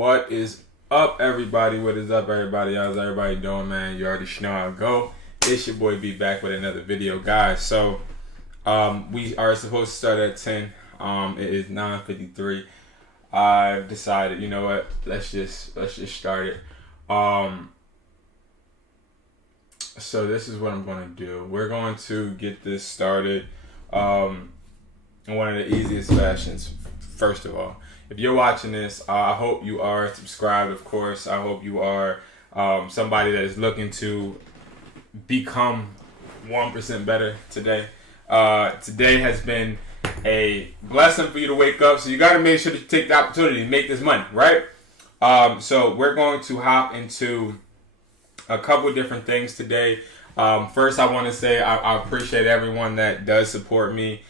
What is up, everybody? What is up, everybody? How's everybody doing, man? You already know how it go. It's your boy B back with another video, guys. So we are supposed to start at 10. It is 9:53. I've decided, you know what? Let's just start it. So this is what I'm going to do. We're going to get this started in one of the easiest fashions. First of all, if you're watching this, I hope you are subscribed, of course. I hope you are somebody that is looking to become 1% better today. Today has been a blessing for you to wake up, so you got to make sure to take the opportunity to make this money, right? So we're going to hop into a couple different things today. First, I want to say I appreciate everyone that does support me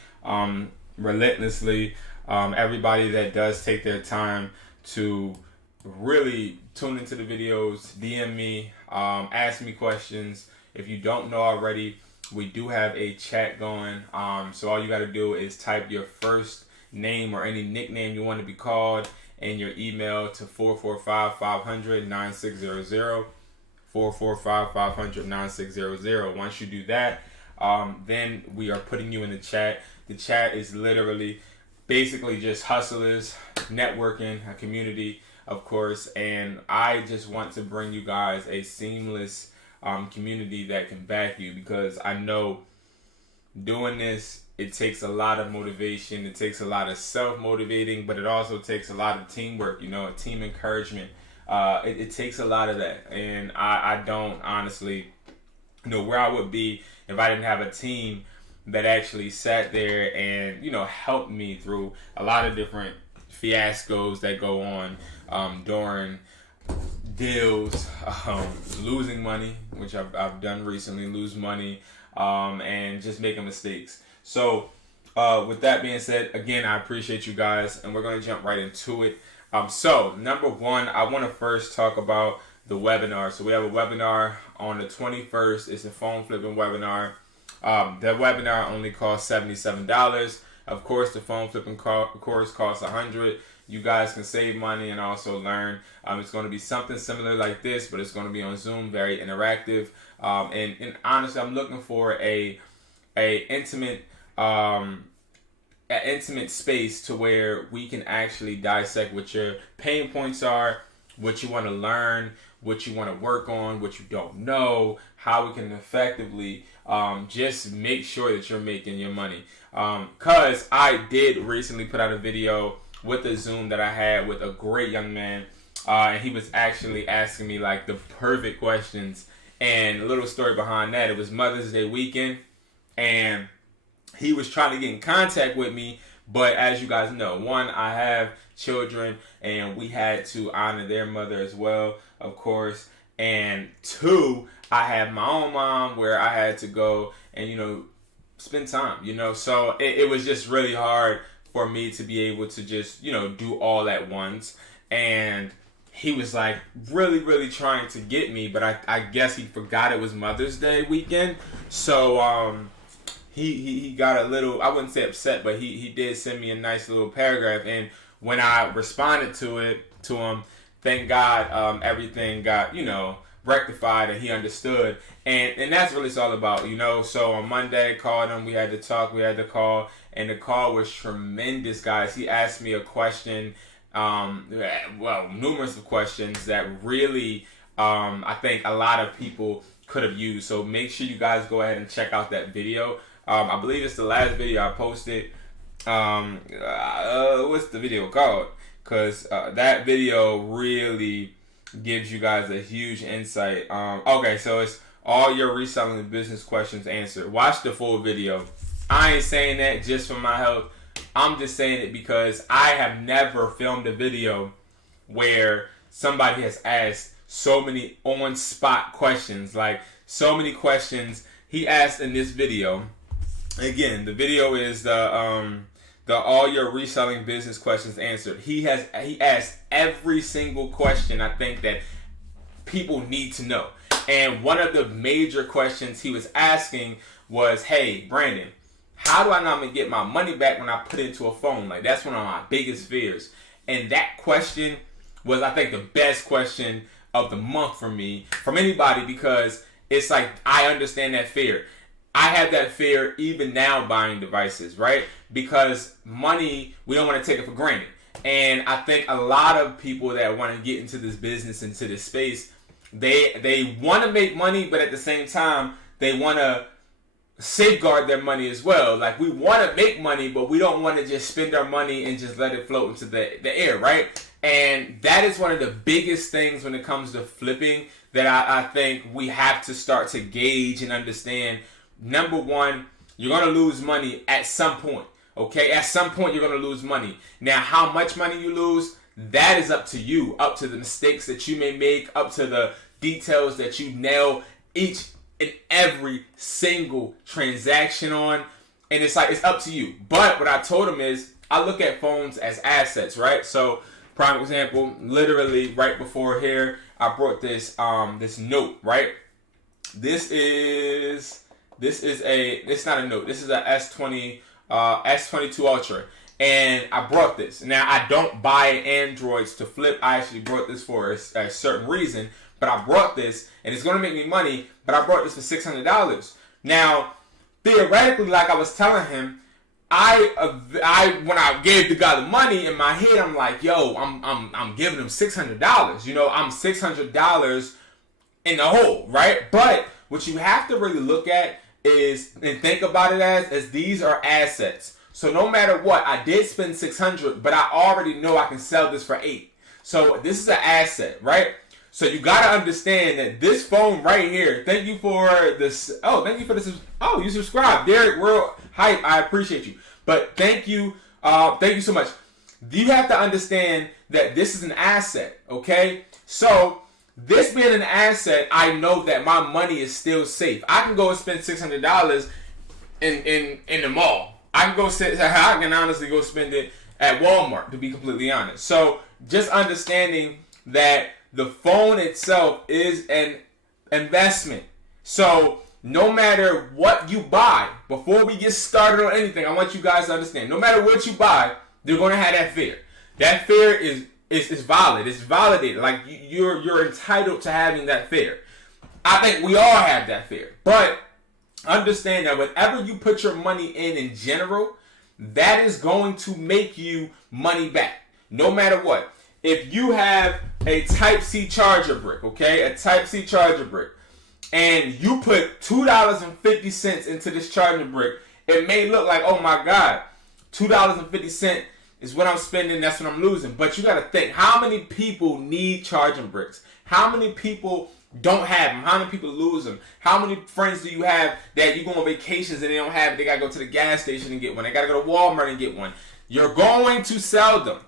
relentlessly. Everybody that does take their time to really tune into the videos, DM me, ask me questions. If you don't know already, we do have a chat going. So all you got to do is type your first name or any nickname you want to be called and your email to 445-500-9600. 445-500-9600. Once you do that, then we are putting you in the chat. The chat is literally basically just hustlers, networking, a community, of course, and I just want to bring you guys a seamless community that can back you, because I know doing this, it takes a lot of motivation, it takes a lot of self-motivating, but it also takes a lot of teamwork, team encouragement. It takes a lot of that, and I don't honestly know where I would be if I didn't have a team that actually sat there and helped me through a lot of different fiascos that go on during deals, losing money, which I've done recently, lose money, and just making mistakes. So with that being said, again, I appreciate you guys, and we're going to jump right into it. So number one, I want to first talk about the webinar. So we have a webinar on the 21st. It's a phone flipping webinar. The webinar only costs $77. Of course, the phone flipping course costs $100. You guys can save money and also learn. It's going to be something similar like this, but it's going to be on Zoom, very interactive. And honestly, I'm looking for a intimate space to where we can actually dissect what your pain points are, what you want to learn, what you want to work on, what you don't know, how we can effectively just make sure that you're making your money. Because I did recently put out a video with a Zoom that I had with a great young man, and he was actually asking me like the perfect questions. And a little story behind that, it was Mother's Day weekend, and he was trying to get in contact with me, but as you guys know, one, I have children, and we had to honor their mother as well, of course, and two, I have my own mom where I had to go and, spend time, so it was just really hard for me to be able to just, do all at once. And he was like really, really trying to get me, but I guess he forgot it was Mother's Day weekend. So he got a little, I wouldn't say upset, but he did send me a nice little paragraph. And when I responded to him, thank God everything got, rectified and he understood. And that's what it's all about, So on Monday, I called him, we had to talk, we had the call, and the call was tremendous, guys. He asked me a question, numerous of questions that really, I think a lot of people could have used. So make sure you guys go ahead and check out that video. I believe it's the last video I posted. What's the video called? Because that video really gives you guys a huge insight. Okay, so it's all your reselling business questions answered. Watch the full video. I ain't saying that just for my health. I'm just saying it because I have never filmed a video where somebody has asked so many on-spot questions. Like, so many questions he asked in this video. Again, the video is the all your reselling business questions answered. He asked every single question I think that people need to know. And one of the major questions he was asking was, hey, Brandon, how do I know I'm going to get my money back when I put it into a phone? Like, that's one of my biggest fears. And that question was, I think, the best question of the month for me, from anybody, because it's like, I understand that fear. I have that fear even now buying devices, right? Because money, we don't want to take it for granted. And I think a lot of people that want to get into this business, into this space, they want to make money, but at the same time, they want to safeguard their money as well. Like, we want to make money, but we don't want to just spend our money and just let it float into the air, right? And that is one of the biggest things when it comes to flipping that I think we have to start to gauge and understand. Number one, you're going to lose money at some point, okay? At some point, you're going to lose money. Now, how much money you lose, that is up to you, up to the mistakes that you may make, up to the details that you nail each and every single transaction on. And it's like, it's up to you. But what I told him is, I look at phones as assets, right? So, prime example, literally right before here, I brought this this note, right? It's not a note. This is a S22 Ultra. And I brought this. Now, I don't buy Androids to flip. I actually brought this for a certain reason. But I brought this, and it's going to make me money, but I brought this for $600. Now, theoretically, like I was telling him, I when I gave the guy the money, in my head, I'm like, yo, I'm giving him $600. You know, I'm $600 in the hole, right? But what you have to really look at is, and think about it as these are assets. So no matter what, I did spend $600, but I already know I can sell this for $8. So this is an asset, right? So you got to understand that this phone right here, thank you for this. Oh, thank you for this. Oh, you subscribed. Derek, real hype. I appreciate you. But thank you. Thank you so much. You have to understand that this is an asset, okay? So this being an asset, I know that my money is still safe. I can go and spend $600 in the mall. I can honestly go spend it at Walmart, to be completely honest. So just understanding that the phone itself is an investment. So no matter what you buy, before we get started on anything, I want you guys to understand, no matter what you buy, you're going to have that fear. That fear is valid. It's validated. Like, you're entitled to having that fear. I think we all have that fear. But understand that whatever you put your money in general, that is going to make you money back. No matter what. If you have a Type-C charger brick, okay? A Type-C charger brick. And you put $2.50 into this charging brick, it may look like, oh my God, $2.50 is what I'm spending, that's what I'm losing. But you got to think, how many people need charging bricks? How many people don't have them? How many people lose them? How many friends do you have that you go on vacations and they don't have it? They got to go to the gas station and get one. They got to go to Walmart and get one. You're going to sell them.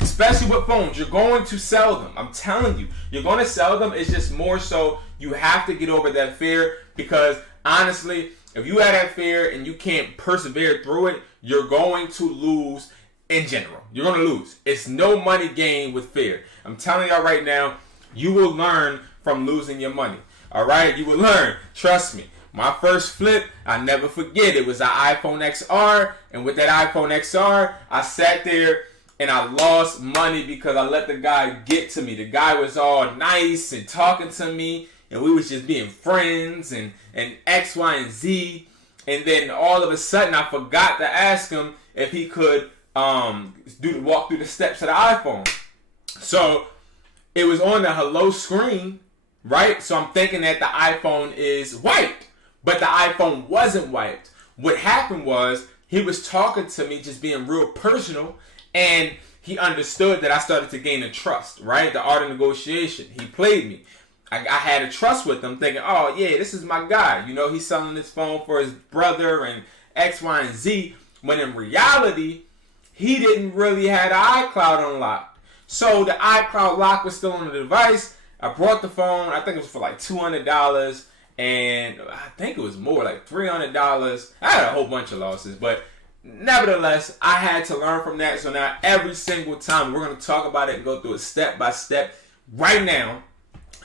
Especially with phones, you're going to sell them. I'm telling you, you're going to sell them. It's just more so you have to get over that fear, because honestly, if you have that fear and you can't persevere through it, you're going to lose in general. You're going to lose. It's no money gained with fear. I'm telling y'all right now, you will learn from losing your money. All right? You will learn. Trust me. My first flip, I never forget. It was an iPhone XR. And with that iPhone XR, I sat there and I lost money because I let the guy get to me. The guy was all nice and talking to me, and we was just being friends and X, Y, and Z. And then all of a sudden, I forgot to ask him if he could walk through the steps of the iPhone. So it was on the hello screen, right? So I'm thinking that the iPhone is wiped, but the iPhone wasn't wiped. What happened was, he was talking to me, just being real personal, and he understood that I started to gain a trust, right? The art of negotiation. He played me. I had a trust with him, thinking, oh, yeah, this is my guy. You know, he's selling this phone for his brother and X, Y, and Z. When in reality, he didn't really have the iCloud unlocked. So the iCloud lock was still on the device. I brought the phone. I think it was for like $200. And I think it was more, like $300. I had a whole bunch of losses, but nevertheless, I had to learn from that. So now every single time, we're going to talk about it and go through it step by step right now.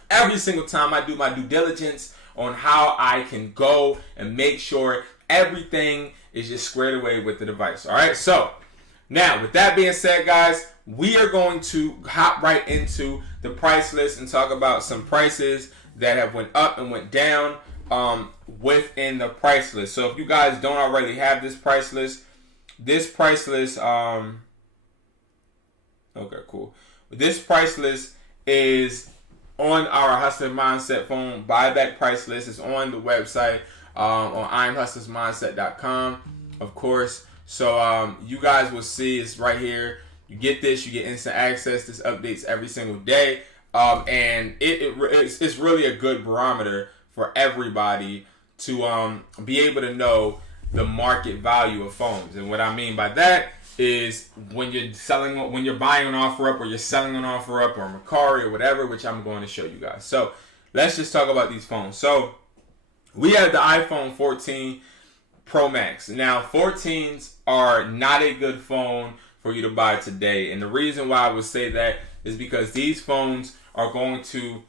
Every single time, I do my due diligence on how I can go and make sure everything is just squared away with the device. All right, so Now, with that being said, guys, we are going to hop right into the price list and talk about some prices that have went up and went down within the price list. So if you guys don't already have this price list, okay, cool. This price list is on our Hustler Mindset phone buyback price list. It's on the website on IamHustlersMindset.com, of course. So you guys will see it's right here. You get this, you get instant access. This updates every single day, and it's really a good barometer for everybody to be able to know the market value of phones. And what I mean by that is when you're buying on OfferUp or you're selling on OfferUp or Mercari or whatever, which I'm going to show you guys. So let's just talk about these phones. So we have the iPhone 14 Pro Max. Now 14s are not a good phone for you to buy today. And the reason why I would say that is because these phones are going to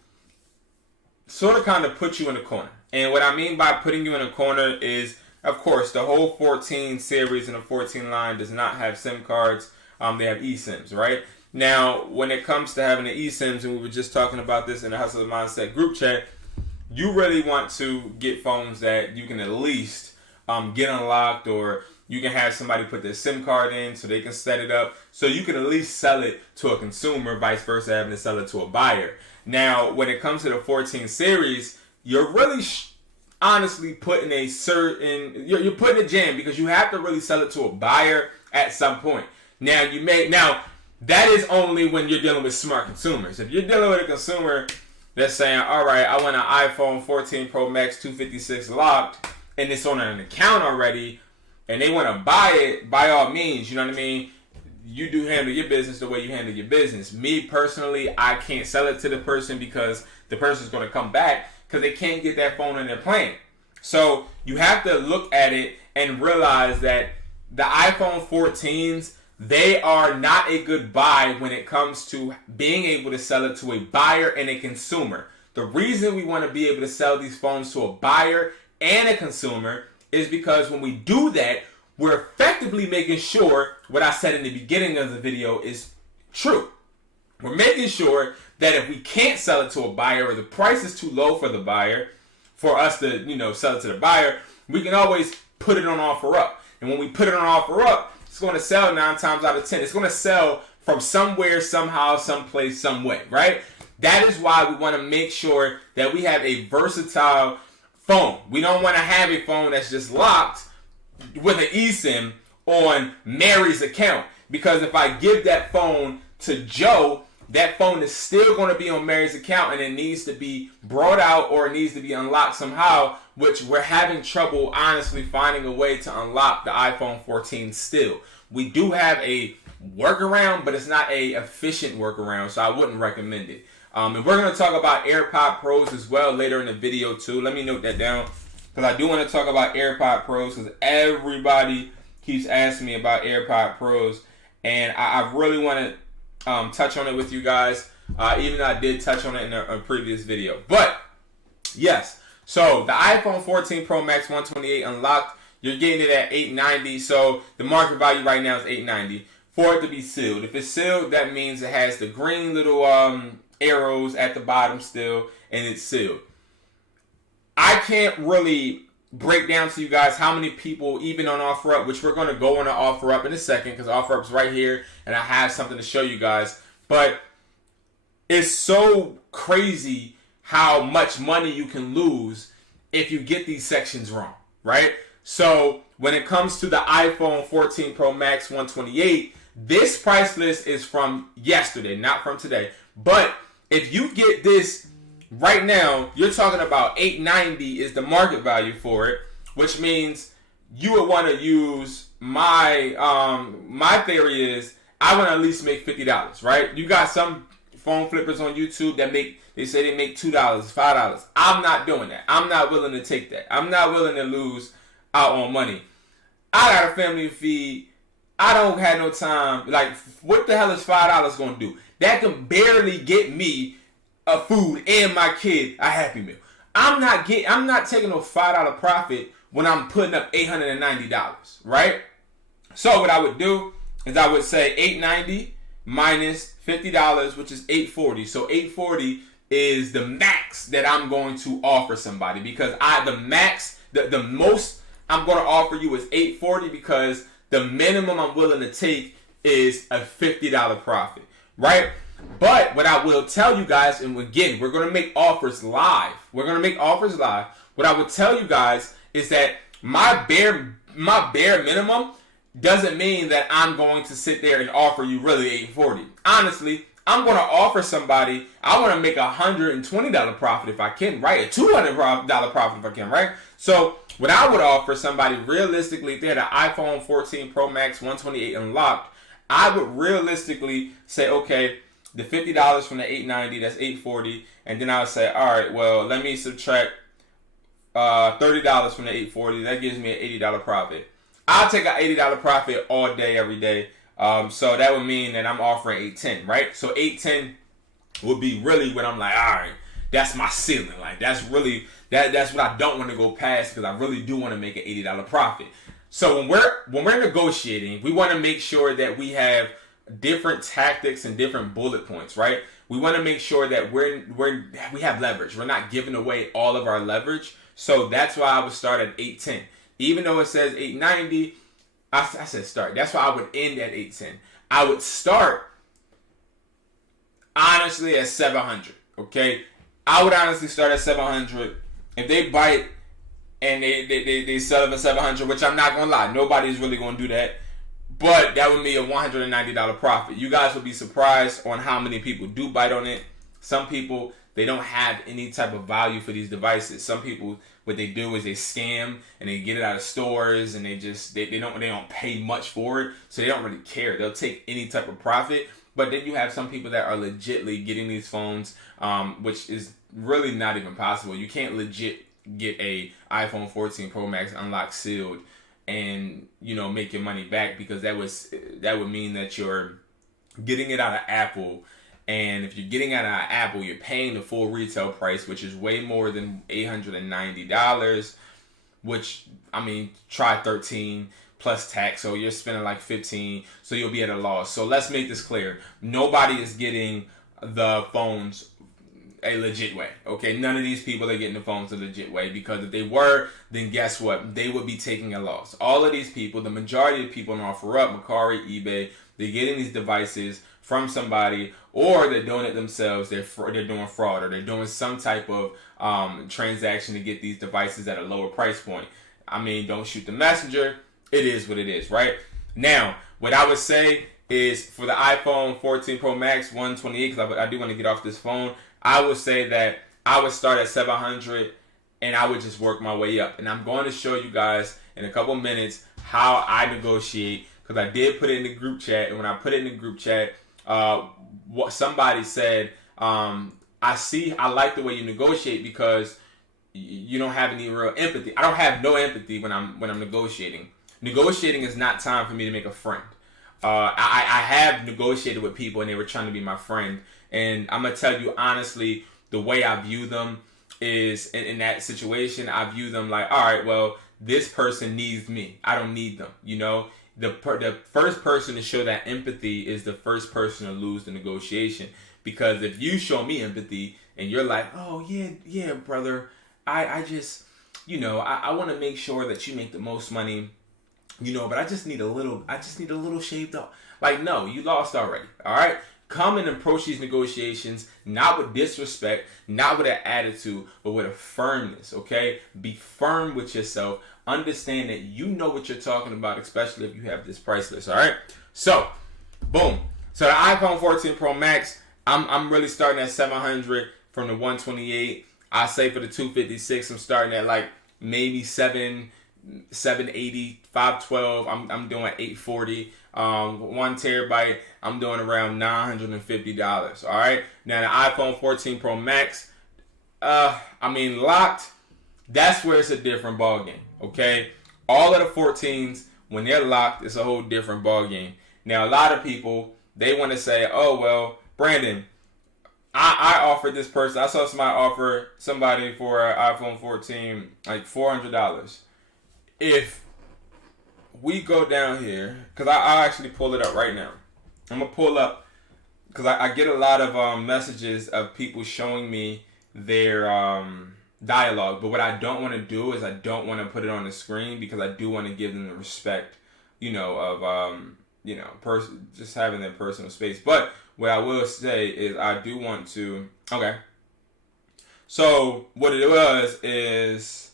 sort of kind of put you in a corner. And what I mean by putting you in a corner is, of course, the whole 14 series and the 14 line does not have SIM cards. They have eSIMs, right? Now, when it comes to having the eSIMs, and we were just talking about this in the Hustler Mindset group chat, you really want to get phones that you can at least get unlocked, or you can have somebody put their SIM card in so they can set it up, so you can at least sell it to a consumer, vice versa, having to sell it to a buyer. Now, when it comes to the 14 series, you're really honestly putting you're putting a jam, because you have to really sell it to a buyer at some point. Now that is only when you're dealing with smart consumers. If you're dealing with a consumer that's saying, all right, I want an iPhone 14 Pro Max 256 locked, and it's on an account already, and they want to buy it, by all means, you know what I mean? You do handle your business the way you handle your business. Me personally, I can't sell it to the person because the person's going to come back because they can't get that phone in their plan. So you have to look at it and realize that the iPhone 14s, they are not a good buy when it comes to being able to sell it to a buyer and a consumer. The reason we want to be able to sell these phones to a buyer and a consumer is because when we do that, we're effectively making sure what I said in the beginning of the video is true. We're making sure that if we can't sell it to a buyer, or the price is too low for the buyer, for us to, sell it to the buyer, we can always put it on OfferUp. And when we put it on OfferUp, it's going to sell 9 times out of 10. It's going to sell from somewhere, somehow, someplace, some way, right? That is why we want to make sure that we have a versatile phone. We don't want to have a phone that's just locked with an eSIM on Mary's account, because if I give that phone to Joe, that phone is still going to be on Mary's account, and it needs to be brought out or it needs to be unlocked somehow, which we're having trouble honestly finding a way to unlock the iPhone 14 still. We do have a workaround, but it's not a efficient workaround, so I wouldn't recommend it. And we're going to talk about AirPod Pros as well later in the video too. Let me note that down, because I do want to talk about AirPod Pros, because everybody keeps asking me about AirPod Pros, and I really want to touch on it with you guys, even though I did touch on it in a previous video. But yes, so the iPhone 14 Pro Max 128 unlocked, you're getting it at $890. So the market value right now is $890 for it to be sealed. If it's sealed, that means it has the green little arrows at the bottom still, and it's sealed. I can't really break down to you guys how many people, even on OfferUp, which we're going to go on to OfferUp in a second, because OfferUp's right here and I have something to show you guys. But it's so crazy how much money you can lose if you get these sections wrong, right? So when it comes to the iPhone 14 Pro Max 128, this price list is from yesterday, not from today. But if you get this right now, you're talking about $890 is the market value for it, which means you would want to use my theory is I want to at least make $50, right? You got some phone flippers on YouTube that they say they make $2, $5. I'm not doing that. I'm not willing to take that. I'm not willing to lose out on money. I got a family to feed. I don't have no time. Like, what the hell is $5 going to do? That can barely get me a food and my kid a Happy Meal. I'm not taking no $5 profit when I'm putting up $890, right? So what I would do is I would say $890 minus $50, which is $840. So $840 is the max that I'm going to offer somebody, because the most I'm going to offer you is $840, because the minimum I'm willing to take is a $50 profit, right? But what I will tell you guys, and again, we're going to make offers live. What I would tell you guys is that my bare minimum doesn't mean that I'm going to sit there and offer you really $840. Honestly, I'm going to offer somebody, I want to make a $120 profit if I can, right? A $200 profit if I can, right? So what I would offer somebody realistically, if they had an iPhone 14 Pro Max 128 unlocked, I would realistically say, okay, the $50 from the $890, that's $840, and then I would say, all right, well, let me subtract $30 from the $840. That gives me an $80 profit. I'll take an $80 profit all day, every day. So that would mean that I'm offering $810, right? So $810 would be really what I'm like, all right, that's my ceiling. Like, that's really that's what I don't want to go past, because I really do want to make an $80 profit. So when we're negotiating, we want to make sure that we have different tactics and different bullet points, right? We want to make sure that we have leverage. We're not giving away all of our leverage. So that's why I would start at $810. Even though it says $890, I said start. That's why I would end at $810. I would start honestly at $700. Okay, I would honestly start at $700. If they bite and they sell it for $700, which I'm not gonna lie, nobody's really gonna do that. But that would be a $190 profit. You guys will be surprised on how many people do bite on it. Some people, they don't have any type of value for these devices. Some people, what they do is they scam and they get it out of stores, and they don't pay much for it, so they don't really care. They'll take any type of profit. But then you have some people that are legitly getting these phones, which is really not even possible. You can't legit get a iPhone 14 Pro Max unlocked, sealed, and make your money back, because that would mean that you're getting it out of Apple. And if you're getting it out of Apple, you're paying the full retail price, which is way more than $890, which, I mean, try 13 plus tax, so you're spending like 15, so you'll be at a loss. So let's make this clear. Nobody is getting the phones a legit way, okay? None of these people are getting the phones a legit way, because if they were, then guess what? They would be taking a loss. All of these people, the majority of people on OfferUp, Mercari, eBay, they're getting these devices from somebody, or they're doing it themselves. They're doing fraud, or they're doing some type of transaction to get these devices at a lower price point. I mean, don't shoot the messenger. It is what it is, right? Now, what I would say is for the iPhone 14 Pro Max 128, because I do want to get off this phone, I would say that I would start at $700 and I would just work my way up. And I'm going to show you guys in a couple minutes how I negotiate, because I did put it in the group chat. And when I put it in the group chat, what somebody said, I like the way you negotiate, because you don't have any real empathy. I don't have no empathy when I'm negotiating. Negotiating is not time for me to make a friend. I have negotiated with people and they were trying to be my friend. And I'm going to tell you honestly, the way I view them is, in that situation, I view them like, all right, well, this person needs me. I don't need them. The first person to show that empathy is the first person to lose the negotiation. Because if you show me empathy and you're like, oh, yeah, brother, I just, I want to make sure that you make the most money, but I just need a little shaved off. Like, no, you lost already. All right. Come and approach these negotiations, not with disrespect, not with an attitude, but with a firmness, okay? Be firm with yourself. Understand that you know what you're talking about, especially if you have this price list, all right? So, boom. So the iPhone 14 Pro Max, I'm really starting at $700 from the 128. I say for the 256, I'm starting at like maybe 780, 512. I'm doing 840. 1 terabyte, I'm doing around $950. All right. Now the iPhone 14 Pro Max, locked. That's where it's a different ball game. Okay. All of the 14s, when they're locked, it's a whole different ball game. Now a lot of people, they want to say, oh well, Brandon, I offered this person. I saw somebody offer somebody for an iPhone 14 like $400. If we go down here, because I'll actually pull it up right now. I'm going to pull up, because I get a lot of messages of people showing me their dialogue. But what I don't want to do is I don't want to put it on the screen, because I do want to give them the respect, of, just having their personal space. But what I will say is I do want to, okay. So what it was is,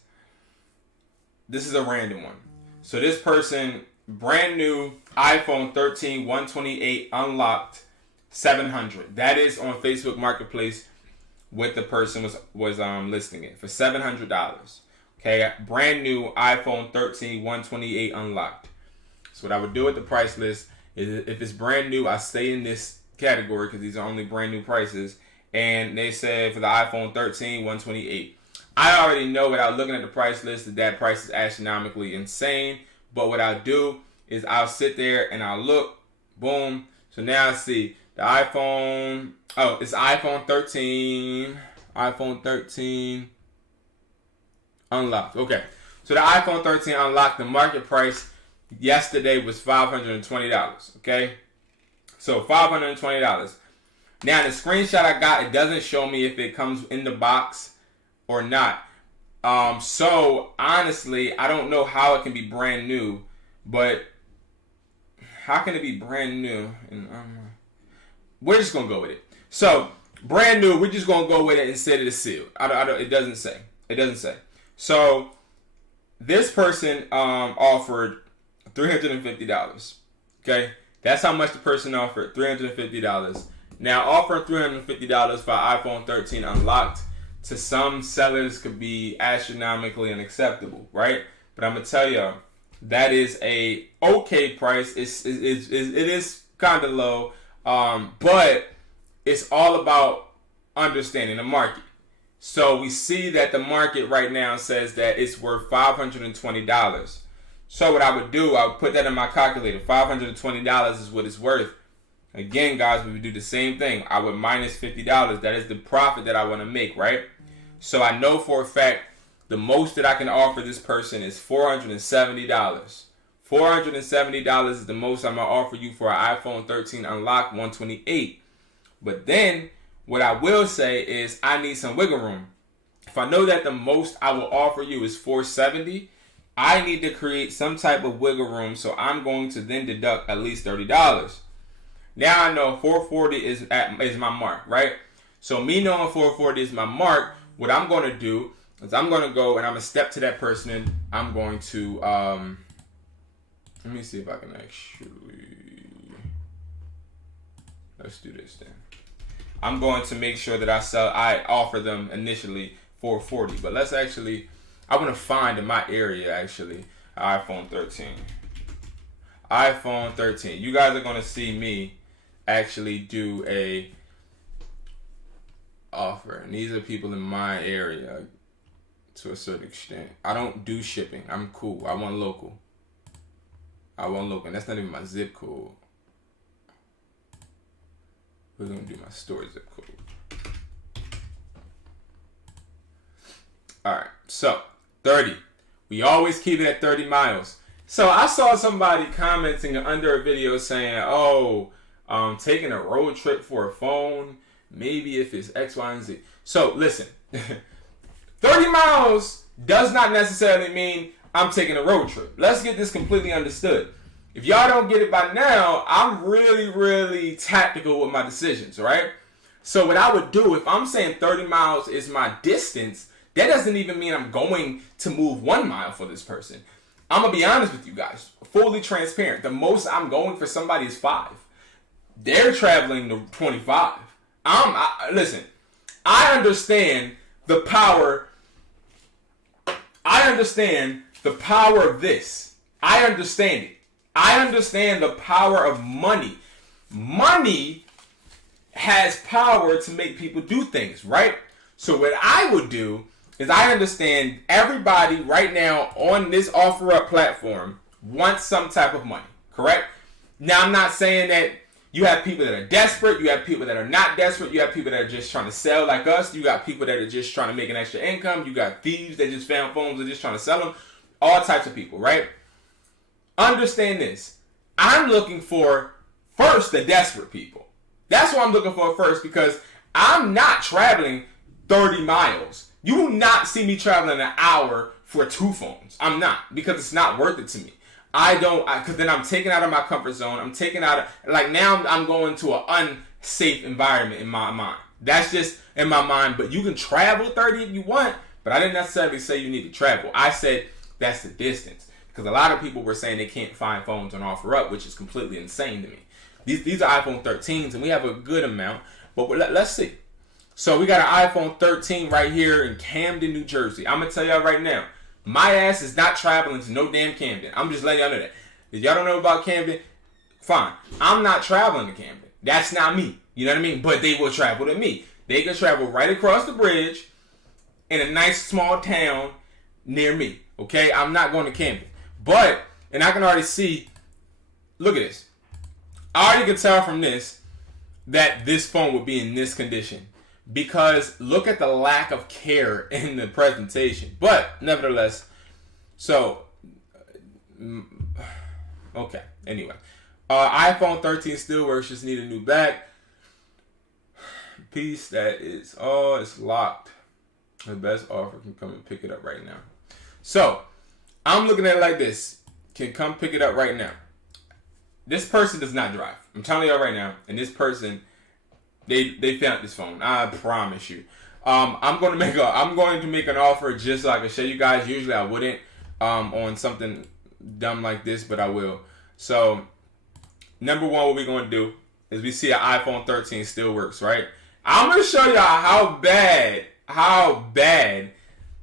this is a random one. So this person, brand new iPhone 13, 128 unlocked, 700. That is on Facebook Marketplace. What the person was listing it for $700. Okay, brand new iPhone 13, 128 unlocked. So what I would do with the price list is, if it's brand new, I stay in this category because these are only brand new prices. And they said for the iPhone 13, 128. I already know without looking at the price list that price is astronomically insane. But what I'll do is I'll sit there and I'll look. Boom. So now I see the iPhone. Oh, it's iPhone 13. iPhone 13 unlocked. Okay. So the iPhone 13 unlocked. The market price yesterday was $520. Okay. So $520. Now, the screenshot I got, it doesn't show me if it comes in the box or not. So, honestly, I don't know how it can be brand new. But how can it be brand new? And we're just going to go with it. So, brand new, we're just going to go with it instead of the seal. It doesn't say. It doesn't say. So, this person offered $350. Okay? That's how much the person offered, $350. Now, offering $350 for iPhone 13 unlocked to some sellers could be astronomically unacceptable, right? But I'm going to tell y'all, that is a okay price. It is kind of low, but it's all about understanding the market. So we see that the market right now says that it's worth $520. So what I would do, I would put that in my calculator. $520 is what it's worth. Again, guys, we would do the same thing. I would minus $50. That is the profit that I want to make, right? So I know for a fact the most that I can offer this person is $470. $470 is the most I'm going to offer you for an iPhone 13 unlocked 128. But then what I will say is I need some wiggle room. If I know that the most I will offer you is $470, I need to create some type of wiggle room. So I'm going to then deduct at least $30. Now I know 440 is my mark, right? So me knowing 440 is my mark, what I'm going to do is I'm going to go and I'm going to step to that person and I'm going to, let me see if I can actually, let's do this then. I'm going to make sure that I offer them initially 440, but let's actually, I want to find in my area actually, iPhone 13. iPhone 13. You guys are going to see me actually do a offer, and these are people in my area to a certain extent. I don't do shipping. I'm cool. I want local. And that's not even my zip code. We're gonna do my store zip code. Alright, so 30. We always keep it at 30 miles. So I saw somebody commenting under a video saying, taking a road trip for a phone, maybe if it's X, Y, and Z. So listen, 30 miles does not necessarily mean I'm taking a road trip. Let's get this completely understood. If y'all don't get it by now, I'm really, really tactical with my decisions, right? So what I would do, if I'm saying 30 miles is my distance, that doesn't even mean I'm going to move 1 mile for this person. I'm going to be honest with you guys, fully transparent. The most I'm going for somebody is 5. They're traveling to 25. Listen, I understand the power. I understand the power of this. I understand it. I understand the power of money. Money has power to make people do things, right? So what I would do is I understand everybody right now on this OfferUp platform wants some type of money, correct? Now, I'm not saying that you have people that are desperate. You have people that are not desperate. You have people that are just trying to sell like us. You got people that are just trying to make an extra income. You got thieves that just found phones and just trying to sell them. All types of people, right? understand this. I'm looking for first the desperate people. That's what I'm looking for first, because I'm not traveling 30 miles. You will not see me traveling an hour for 2 phones. I'm not, because it's not worth it to me. Because then I'm taken out of my comfort zone. I'm taken out of, like, now I'm going to an unsafe environment in my mind. That's just in my mind. But you can travel 30 if you want, but I didn't necessarily say you need to travel. I said that's the distance. Because a lot of people were saying they can't find phones on OfferUp, which is completely insane to me. These are iPhone 13s, and we have a good amount. But let's see. So we got an iPhone 13 right here in Camden, New Jersey. I'm going to tell y'all right now, my ass is not traveling to no damn Camden. I'm just letting y'all know that. If y'all don't know about Camden, fine. I'm not traveling to Camden. That's not me. You know what I mean? But they will travel to me. They can travel right across the bridge in a nice small town near me. Okay? I'm not going to Camden. But, and I can already see, look at this. I already can tell from this that this phone would be in this condition. Because look at the lack of care in the presentation. But, nevertheless, so, okay, anyway. iPhone 13 still works, just need a new back. Piece that is, it's locked. The best offer can come and pick it up right now. So, I'm looking at it like this. Can come pick it up right now. This person does not drive. I'm telling y'all right now. And this person, they found this phone. I promise you. I'm going to make an offer just so I can show you guys. Usually I wouldn't on something dumb like this, but I will. So, number one, what we're going to do is we see an iPhone 13 still works, right? I'm going to show y'all how bad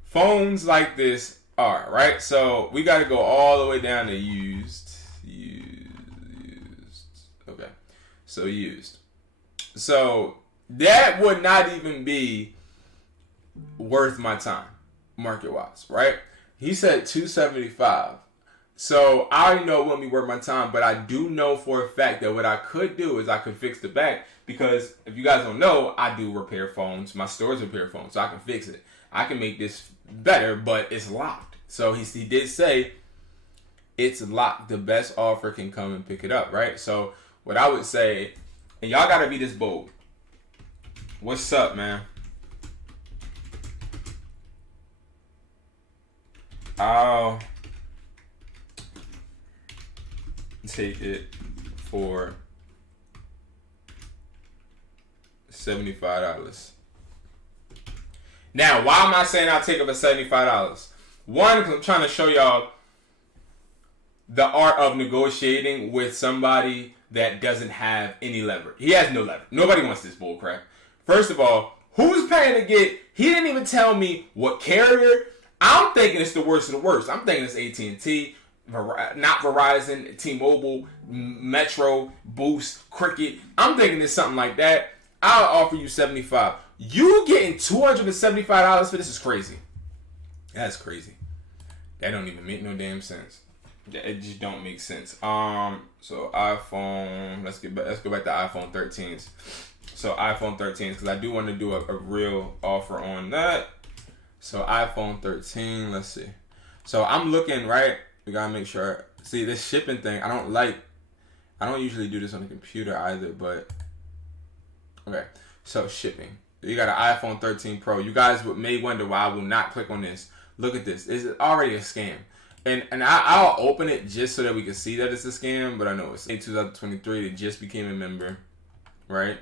phones like this are, right? So we got to go all the way down to used. Okay. So used. So that would not even be worth my time, market-wise, right? He said $275. So I already know it wouldn't be worth my time, but I do know for a fact that what I could do is I could fix the back, because if you guys don't know, I do repair phones. My stores repair phones, so I can fix it. I can make this better, but it's locked. So he did say it's locked. The best offer can come and pick it up, right? So what I would say, and y'all got to be this bold. What's up, man? I'll take it for $75. Now, why am I saying I'll take it for $75? One, because I'm trying to show y'all the art of negotiating with somebody that doesn't have any lever. He has no lever. Nobody wants this bull crap. First of all, who's paying to get? He didn't even tell me what carrier. I'm thinking it's the worst of the worst. I'm thinking it's AT&T, not Verizon, T-Mobile, Metro, Boost, Cricket. I'm thinking it's something like that. I'll offer you $75. You getting $275 for this is crazy. That's crazy. That don't even make no damn sense. It just don't make sense. So iPhone. Let's go back to iPhone 13s. So iPhone 13s, because I do want to do a real offer on that. So iPhone 13. Let's see. So I'm looking, right. We gotta make sure. See, this shipping thing, I don't usually do this on the computer either, but okay. So shipping. You got an iPhone 13 Pro. You guys may wonder why I will not click on this. Look at this. It's already a scam. And I'll open it just so that we can see that it's a scam, but I know it's in 2023. It just became a member, right?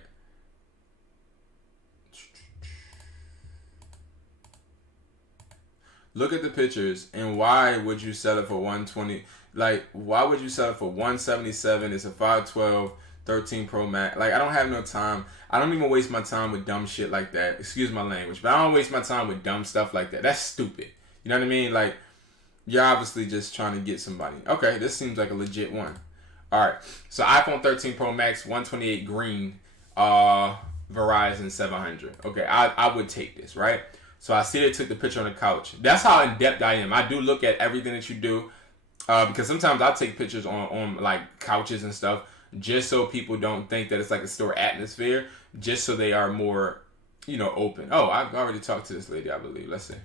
Look at the pictures, and why would you sell it for 120? Like, why would you sell it for 177? It's a 512 13 Pro Max. Like, I don't have no time. I don't even waste my time with dumb shit like that. Excuse my language, but I don't waste my time with dumb stuff like that. That's stupid. You know what I mean? Like, you're obviously just trying to get somebody. Okay, this seems like a legit one. All right, so iPhone 13 Pro Max, 128 green, Verizon 700. Okay, I would take this, right? So I see they took the picture on the couch. That's how in depth I am. I do look at everything that you do, because sometimes I take pictures on like couches and stuff, just so people don't think that it's like a store atmosphere, just so they are more, open. Oh, I've already talked to this lady, I believe. Let's see.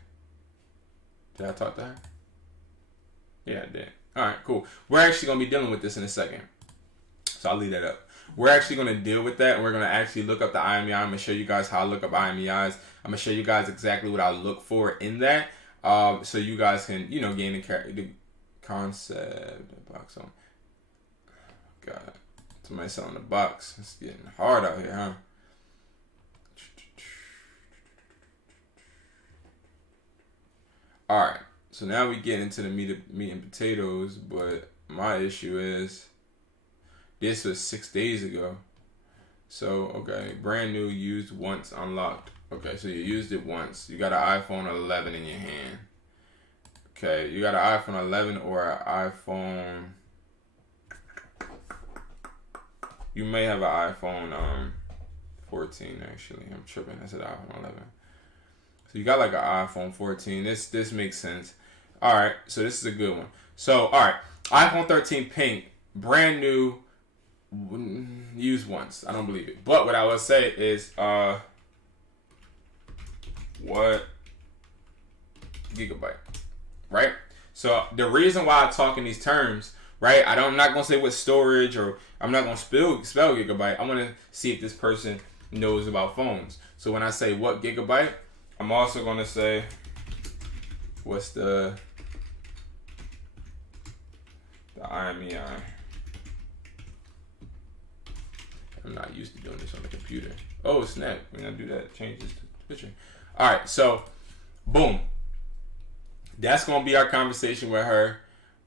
Did I talk to her? Yeah, I did. All right, cool. We're actually going to be dealing with this in a second. So I'll leave that up. We're actually going to deal with that, and we're going to actually look up the IMEI. I'm going to show you guys how I look up IMEIs. I'm going to show you guys exactly what I look for in that, so you guys can, gain the concept. The box on. God, somebody selling the box. It's getting hard out here, huh? All right. So now we get into the meat and potatoes, but my issue is this was 6 days ago. So, okay, brand new, used once, unlocked. Okay, so you used it once. You got an iPhone 11 in your hand. Okay, you got an iPhone 11 or an iPhone. You may have an iPhone 14 actually. I'm tripping. I said iPhone 11. So you got like an iPhone 14. This makes sense. All right, so this is a good one. So, all right, iPhone 13 pink, brand new, used once. I don't believe it. But what I would say is, what gigabyte, right? So the reason why I talk in these terms, right? I'm not gonna say what storage, or I'm not gonna spell gigabyte. I want to see if this person knows about phones. So when I say what gigabyte, I'm also gonna say what's the IMEI. I'm not used to doing this on the computer. Oh snap! When I do that, change this to picture. All right, so boom. That's gonna be our conversation with her,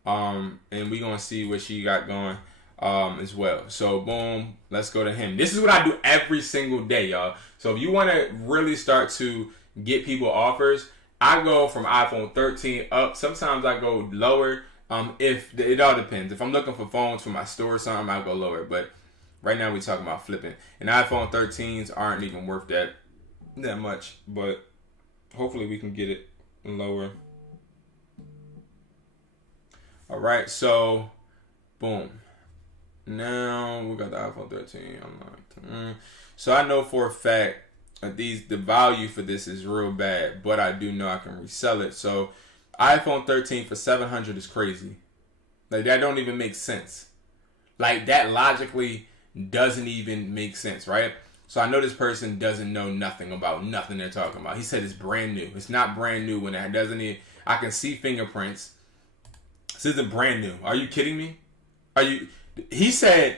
and we gonna see what she got going as well. So boom, let's go to him. This is what I do every single day, y'all. So if you want to really start to get people offers, I go from iPhone 13 up. Sometimes I go lower. If it all depends. If I'm looking for phones for my store or something, I'll go lower. But right now we're talking about flipping. And iPhone 13s aren't even worth that much. But hopefully we can get it lower. All right, so boom. Now we got the iPhone 13 unlocked. So I know for a fact that the value for this is real bad, but I do know I can resell it. So iPhone 13 for $700 is crazy. Like, that don't even make sense. Like, that logically doesn't even make sense, right? So I know this person doesn't know nothing about nothing they're talking about. He said it's brand new. It's not brand new when it doesn't even, I can see fingerprints. This isn't brand new. Are you kidding me? He said,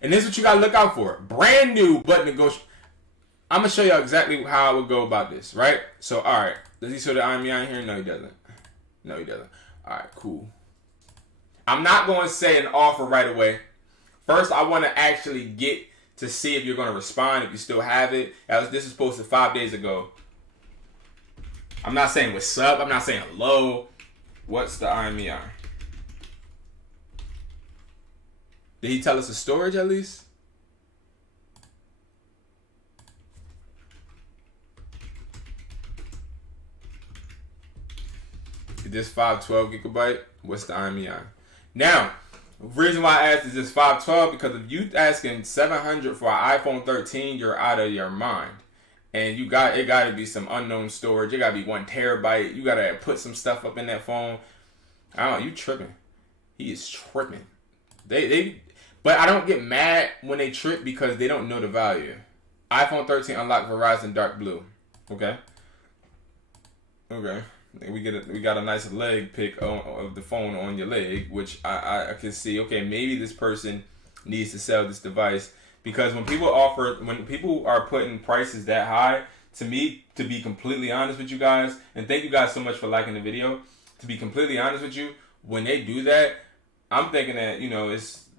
and this is what you gotta look out for. Brand new, but negotiable. I'm gonna show y'all exactly how I would go about this, right? So, all right. Does he show the IMEI here? No, he doesn't. No, he doesn't. All right, cool. I'm not going to say an offer right away. First, I want to actually get to see if you're going to respond, if you still have it. This is posted 5 days ago. I'm not saying what's up. I'm not saying hello. What's the IMEI? Did he tell us the storage at least? This 512 gigabyte, what's the IMEI? Now, the reason why I asked is this 512 because if you asking 700 for an iPhone 13, you're out of your mind. And it got to be some unknown storage. It got to be 1 terabyte. You got to put some stuff up in that phone. I don't know, you tripping. He is tripping. But I don't get mad when they trip because they don't know the value. iPhone 13 unlocked Verizon dark blue. Okay. We got a nice leg pic of the phone on your leg, which I can see. Okay, maybe this person needs to sell this device because when people are putting prices that high, to me, to be completely honest with you guys, and thank you guys so much for liking the video. To be completely honest with you, when they do that, I'm thinking that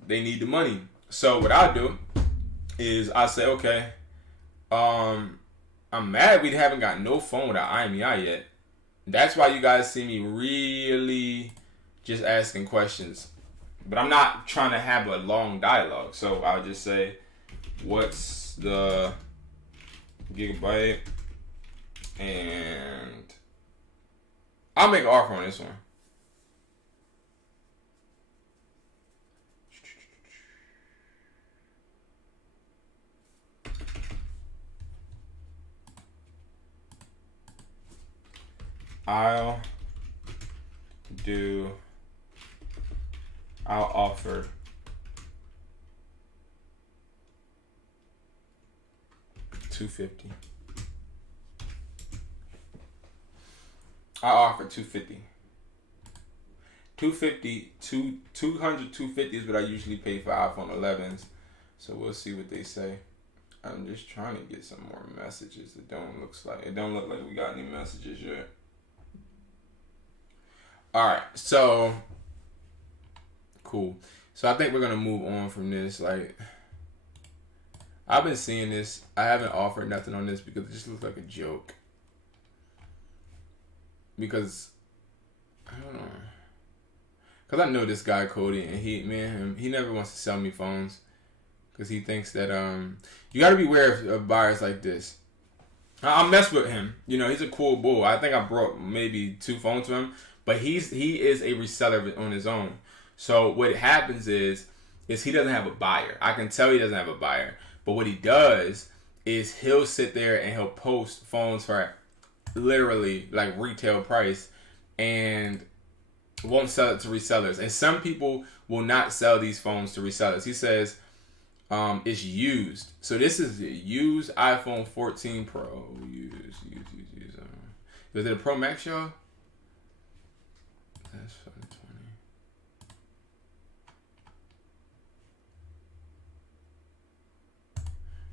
they need the money. So what I do is I say, okay, I'm mad we haven't got no phone with an IMEI yet. That's why you guys see me really just asking questions. But I'm not trying to have a long dialogue. So I'll just say, what's the gigabyte? And I'll make an offer on this one. I'll do I'll offer $250. I'll offer $250. $250 is what I usually pay for iPhone 11s. So we'll see what they say. I'm just trying to get some more messages. It don't look like we got any messages yet. All right, so cool. So I think we're gonna move on from this. Like, I've been seeing this. I haven't offered nothing on this because it just looks like a joke. Because I don't know. Because I know this guy Cody, and he never wants to sell me phones. Because he thinks that you got to be aware of buyers like this. I'll mess with him. You know, he's a cool bull. I think I brought maybe 2 phones to him, but he is a reseller on his own. So what happens is he doesn't have a buyer. I can tell he doesn't have a buyer. But what he does is he'll sit there and he'll post phones for literally like retail price and won't sell it to resellers. And some people will not sell these phones to resellers. He says it's used. So this is a used iPhone 14 Pro. Used. Is it a Pro Max, y'all? That's 20.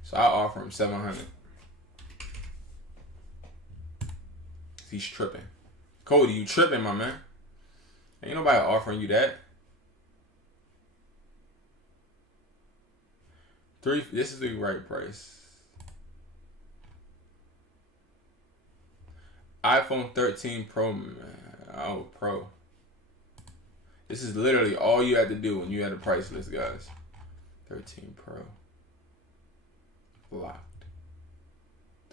So I'll offer him $700. He's tripping. Cody, you tripping, my man. Ain't nobody offering you that. This is the right price. iPhone 13 Pro. Oh, Pro. This is literally all you had to do when you had a price list, guys. 13 Pro. Locked.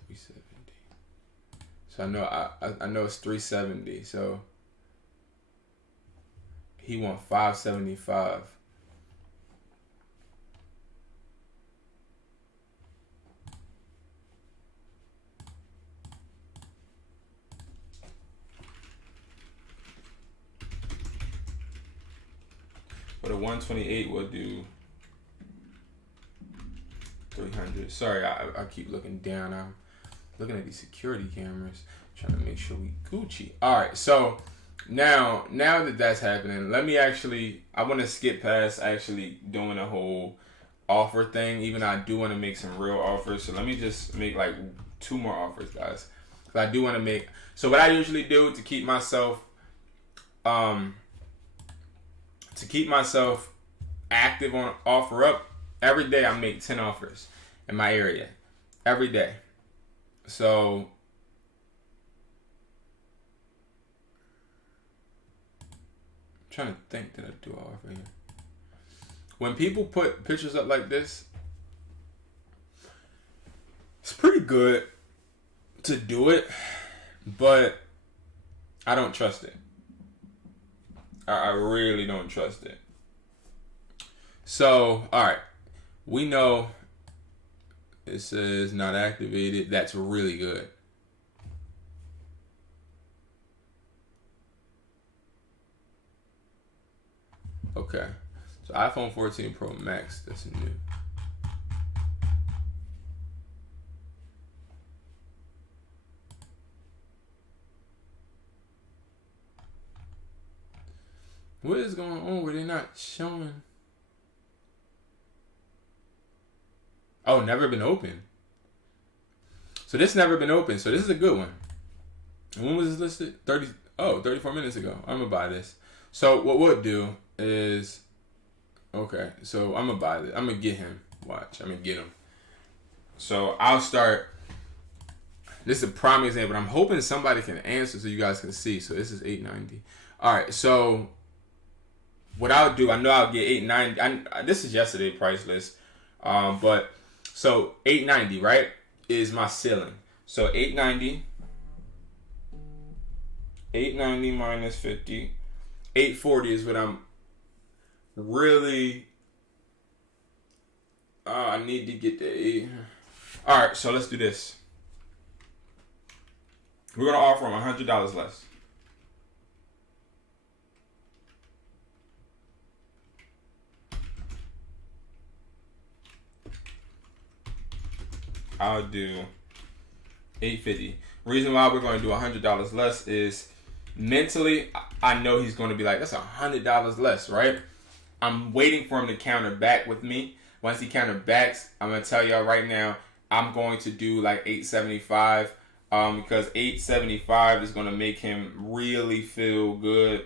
370. So I know it's 370. So he want 575. But a 128 will do 300. Sorry, I keep looking down. I'm looking at these security cameras, trying to make sure we Gucci. All right, so now that that's happening, I want to skip past actually doing a whole offer thing. Even though I do want to make some real offers. So let me just make like 2 more offers, guys. Because I do want to make. So what I usually do to keep myself active on OfferUp, every day I make 10 offers in my area. Every day. So I'm trying to think, did I do an offer here? When people put pictures up like this, it's pretty good to do it, but I don't trust it. I really don't trust it. So, alright. We know it says not activated. That's really good. Okay. So iPhone 14 Pro Max, that's new. What is going on where they're not showing? Oh, never been open. So this never been open. So this is a good one. When was this listed? 34 minutes ago. I'm gonna buy this. So what we'll do is, okay, so I'm gonna buy this. I'm gonna get him. Watch, I'm gonna get him. So I'll start. This is a prime example. I'm hoping somebody can answer so you guys can see. So this is $890. All right, so what I'll do, I know I'll get $890. This is yesterday price list, but so $890, right, is my ceiling. So $890 minus 50, $840 is what I'm really. I need to get the 8. All right, so let's do this. We're gonna offer him $100 less. I'll do $850. Reason why we're going to do $100 less is mentally, I know he's going to be like, that's $100 less, right? I'm waiting for him to counter back with me. Once he counter backs, I'm going to tell y'all right now, I'm going to do like $875 because $875 is going to make him really feel good.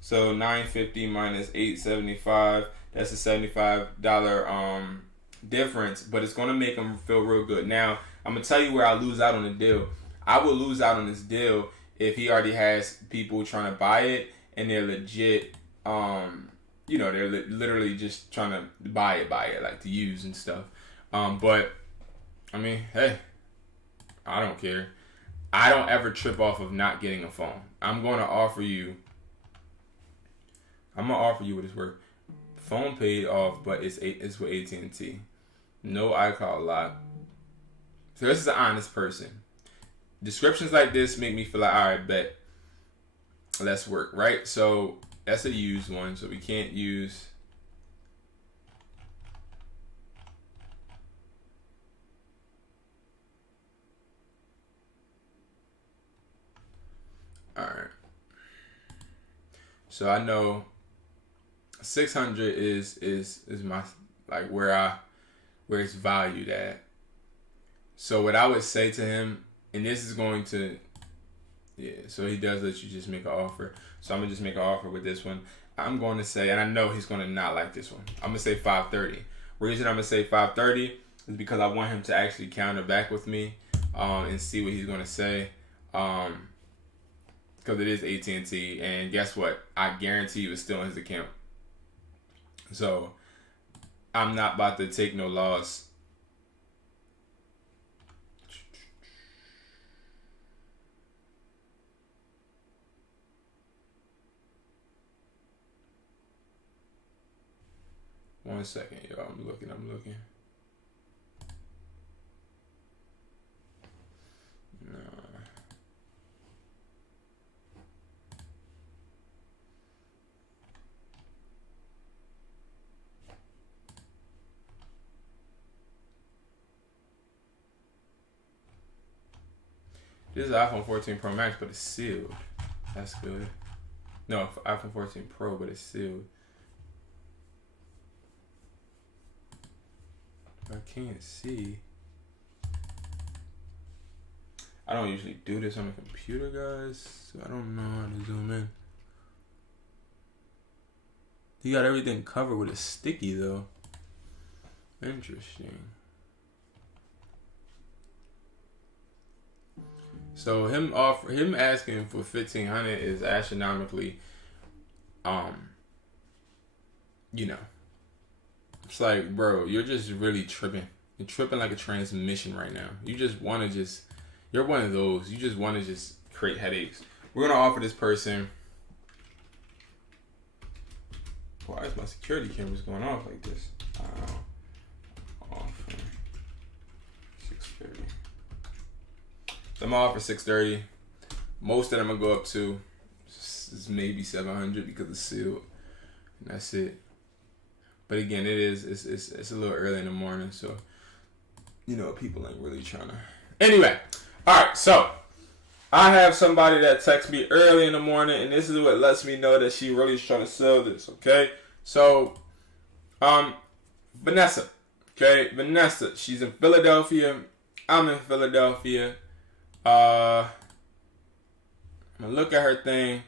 So $950 minus $875, that's a $75 difference, but it's going to make him feel real good. Now, I'm going to tell you where I lose out on the deal. I will lose out on this deal if he already has people trying to buy it and they're legit, they're literally just trying to buy it, like to use and stuff. But, I mean, hey, I don't care. I don't ever trip off of not getting a phone. I'm going to offer you what it's worth. Phone paid off, but it's with AT&T. No iCloud lock. So this is an honest person. Descriptions like this make me feel like, all right, bet. Let's work, right? So that's a used one, so we can't use. All right. So I know 600 is my like where it's valued at. So what I would say to him, and this is going to, so he does let you just make an offer. So I'm gonna just make an offer with this one. I'm going to say, and I know he's gonna not like this one. I'm gonna say 530. Reason I'm gonna say 530 is because I want him to actually counter back with me, and see what he's gonna say. Because it is AT&T, and guess what? I guarantee you it's still in his account. So I'm not about to take no loss. One second, y'all. I'm looking. No. This is iPhone 14 Pro Max, but it's sealed. That's good. No, iPhone 14 Pro, but it's sealed. I can't see. I don't usually do this on the computer, guys, so I don't know how to zoom in. He got everything covered with a sticky, though. Interesting. So him asking for $1,500 is astronomically, it's like, bro, you're just really tripping. You're tripping like a transmission right now. You just want to you're one of those. You just want to just create headaches. We're going to offer this person. Why is my security cameras going off like this? Offer 630. So I'm going to offer 630. Most of them I'm going to go up to is maybe 700 because it's sealed. And that's it. But again, it's a little early in the morning, so people ain't really trying to. Anyway, all right. So I have somebody that texts me early in the morning, and this is what lets me know that she really is trying to sell this. Okay, so Vanessa. Okay, Vanessa. She's in Philadelphia. I'm in Philadelphia. I'm gonna look at her thing.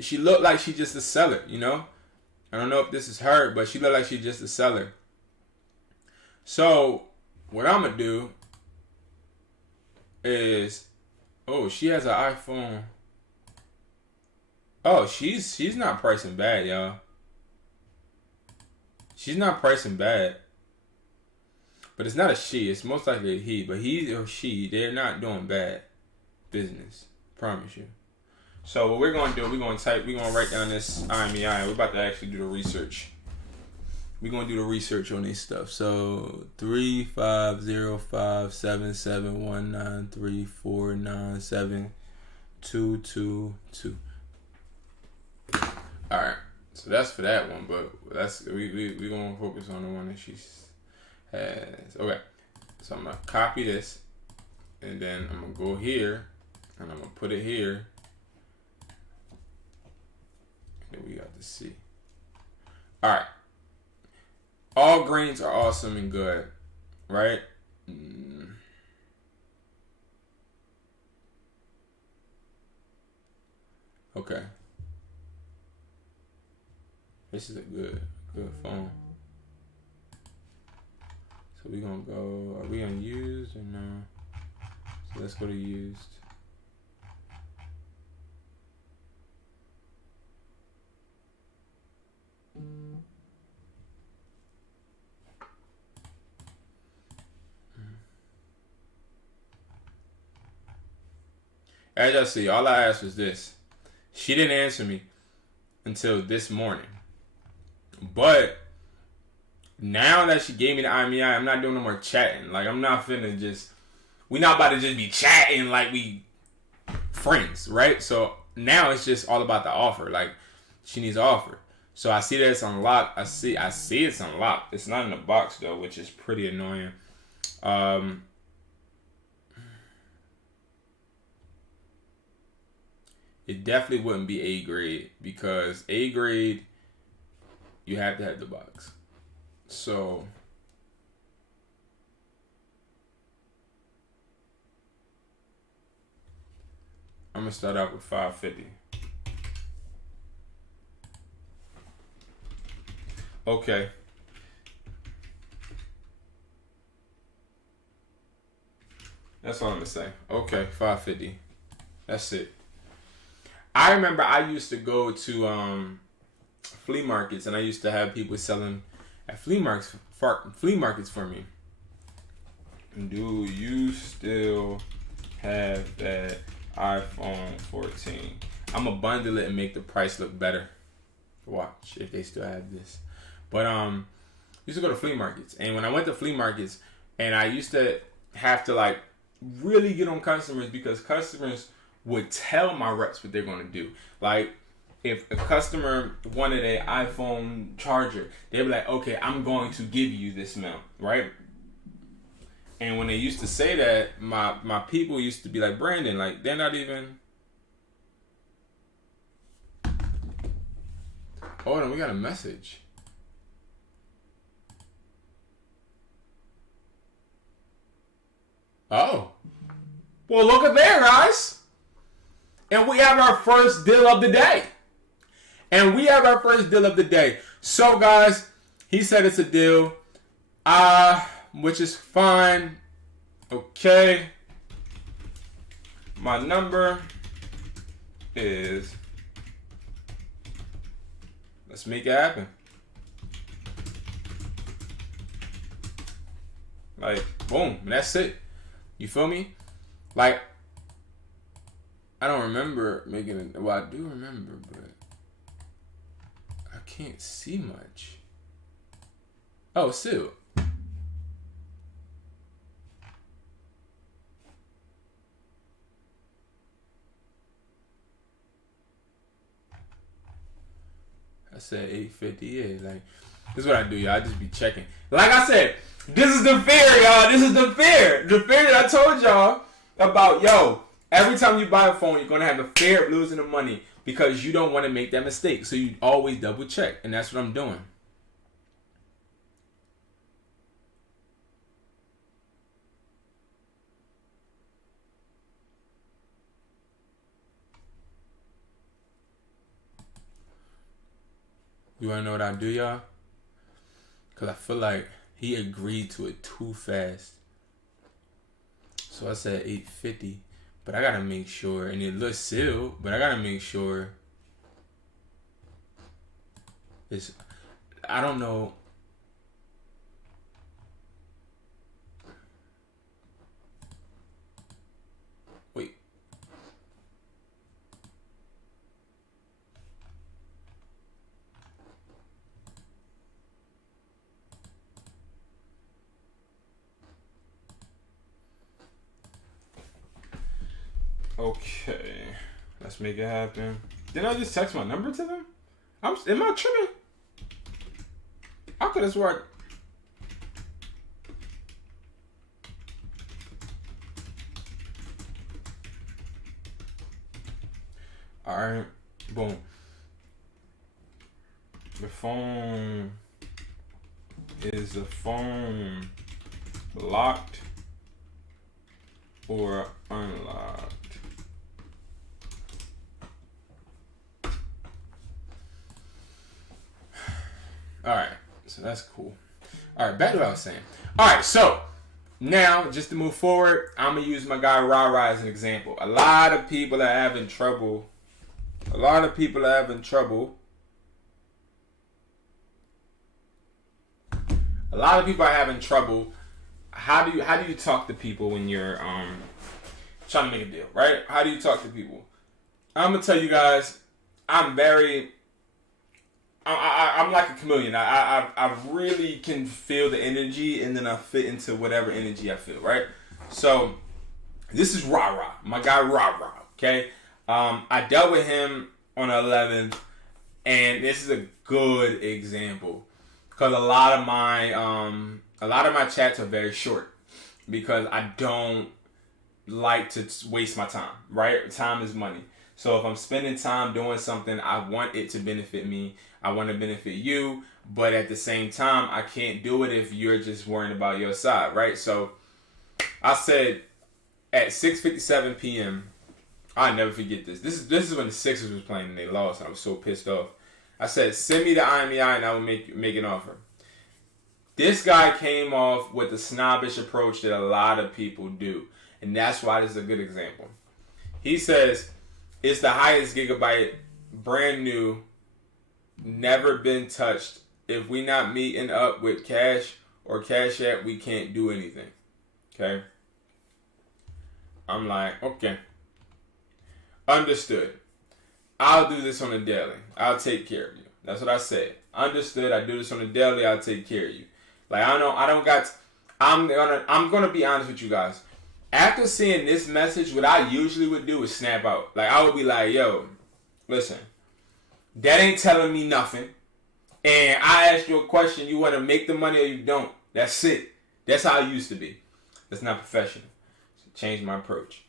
She looked like she just a seller, I don't know if this is her, but she looked like she just a seller. So what I'm gonna do is, she has an iPhone. Oh, she's not pricing bad, y'all. She's not pricing bad. But it's not a she. It's most likely a he. But he or she, they're not doing bad business. Promise you. So what we're going to do, we're going to write down this IMEI. We're about to actually do the research. We're going to do the research on this stuff. So 3505771934972222. All right. So that's for that one, but we're going to focus on the one that she has. Okay, so I'm gonna copy this, and then I'm gonna go here, and I'm gonna put it here. And we got to see. All right. All greens are awesome and good, right? Okay. This is a good phone. So we're gonna go, are we on used or no? So let's go to used. As y'all see, all I asked was this. She didn't answer me until this morning. But now that she gave me the IMEI, I'm not doing no more chatting. Like, I'm not finna just, we not about to just be chatting like we friends, right? So now it's just all about the offer. Like, she needs an offer. So I see that it's unlocked. I see it's unlocked. It's not in the box though, which is pretty annoying. It definitely wouldn't be A grade, because A grade, you have to have the box. So I'm gonna start out with 550. Okay. That's all I'm gonna say. Okay, 550. That's it. I remember I used to go to flea markets, and I used to have people selling at flea markets for me. Do you still have that iPhone 14? I'm gonna bundle it and make the price look better. Watch if they still have this. But used to go to flea markets, and when I went to flea markets, and I used to have to like really get on customers, because customers would tell my reps what they're gonna do. Like, if a customer wanted an iPhone charger, they'd be like, okay, I'm going to give you this amount, right? And when they used to say that, my people used to be like, Brandon, like, they're not even. Hold on, we got a message. Oh. Well, look at there, guys. And we have our first deal of the day. So, guys, he said it's a deal, which is fine. Okay. My number is, let's make it happen. Like, boom, and that's it. You feel me? Like, I don't remember making it. Well, I do remember, but I can't see much. Oh, still. I said 850. Yeah, like, this is what I do, y'all. I just be checking. Like I said, this is the fear, y'all. This is the fear. The fear that I told y'all about, yo. Every time you buy a phone, you're going to have a fear of losing the money, because you don't want to make that mistake. So you always double check. And that's what I'm doing. You want to know what I do, y'all? Because I feel like he agreed to it too fast. So I said 850. But I gotta make sure, and it looks sealed, but I gotta make sure it's, I don't know. Wait. Okay, let's make it happen. Didn't I just text my number to them? Am I tripping? I could have sworn. All right, boom. Is the phone locked or unlocked? All right, so that's cool. All right, back to what I was saying. All right, so now just to move forward, I'm gonna use my guy Ra as an example. A lot of people are having trouble. How do you talk to people when you're trying to make a deal, right? How do you talk to people? I'm gonna tell you guys, I'm like a chameleon. I really can feel the energy, and then I fit into whatever energy I feel, right? So this is Ra, my guy Ra, okay? I dealt with him on the 11th, and this is a good example because a lot of my chats are very short because I don't like to waste my time, right? Time is money. So if I'm spending time doing something, I want it to benefit me. I want to benefit you, but at the same time, I can't do it if you're just worrying about your side, right? So I said at 6:57 p.m., I'll never forget this. This is when the Sixers was playing and they lost, and I was so pissed off. I said, send me the IMEI and I will make an offer. This guy came off with the snobbish approach that a lot of people do, and that's why this is a good example. He says, it's the highest gigabyte, brand new, never been touched. If we not meeting up with Cash or Cash App, we can't do anything. Okay? I'm like, okay. Understood. I'll do this on a daily. I'll take care of you. That's what I said. Understood. I do this on a daily. I'll take care of you. Like, I'm gonna be honest with you guys. After seeing this message, what I usually would do is snap out. Like, I would be like, yo, listen, that ain't telling me nothing. And I asked you a question, you want to make the money or you don't. That's it. That's how I used to be. That's not professional. So changed my approach.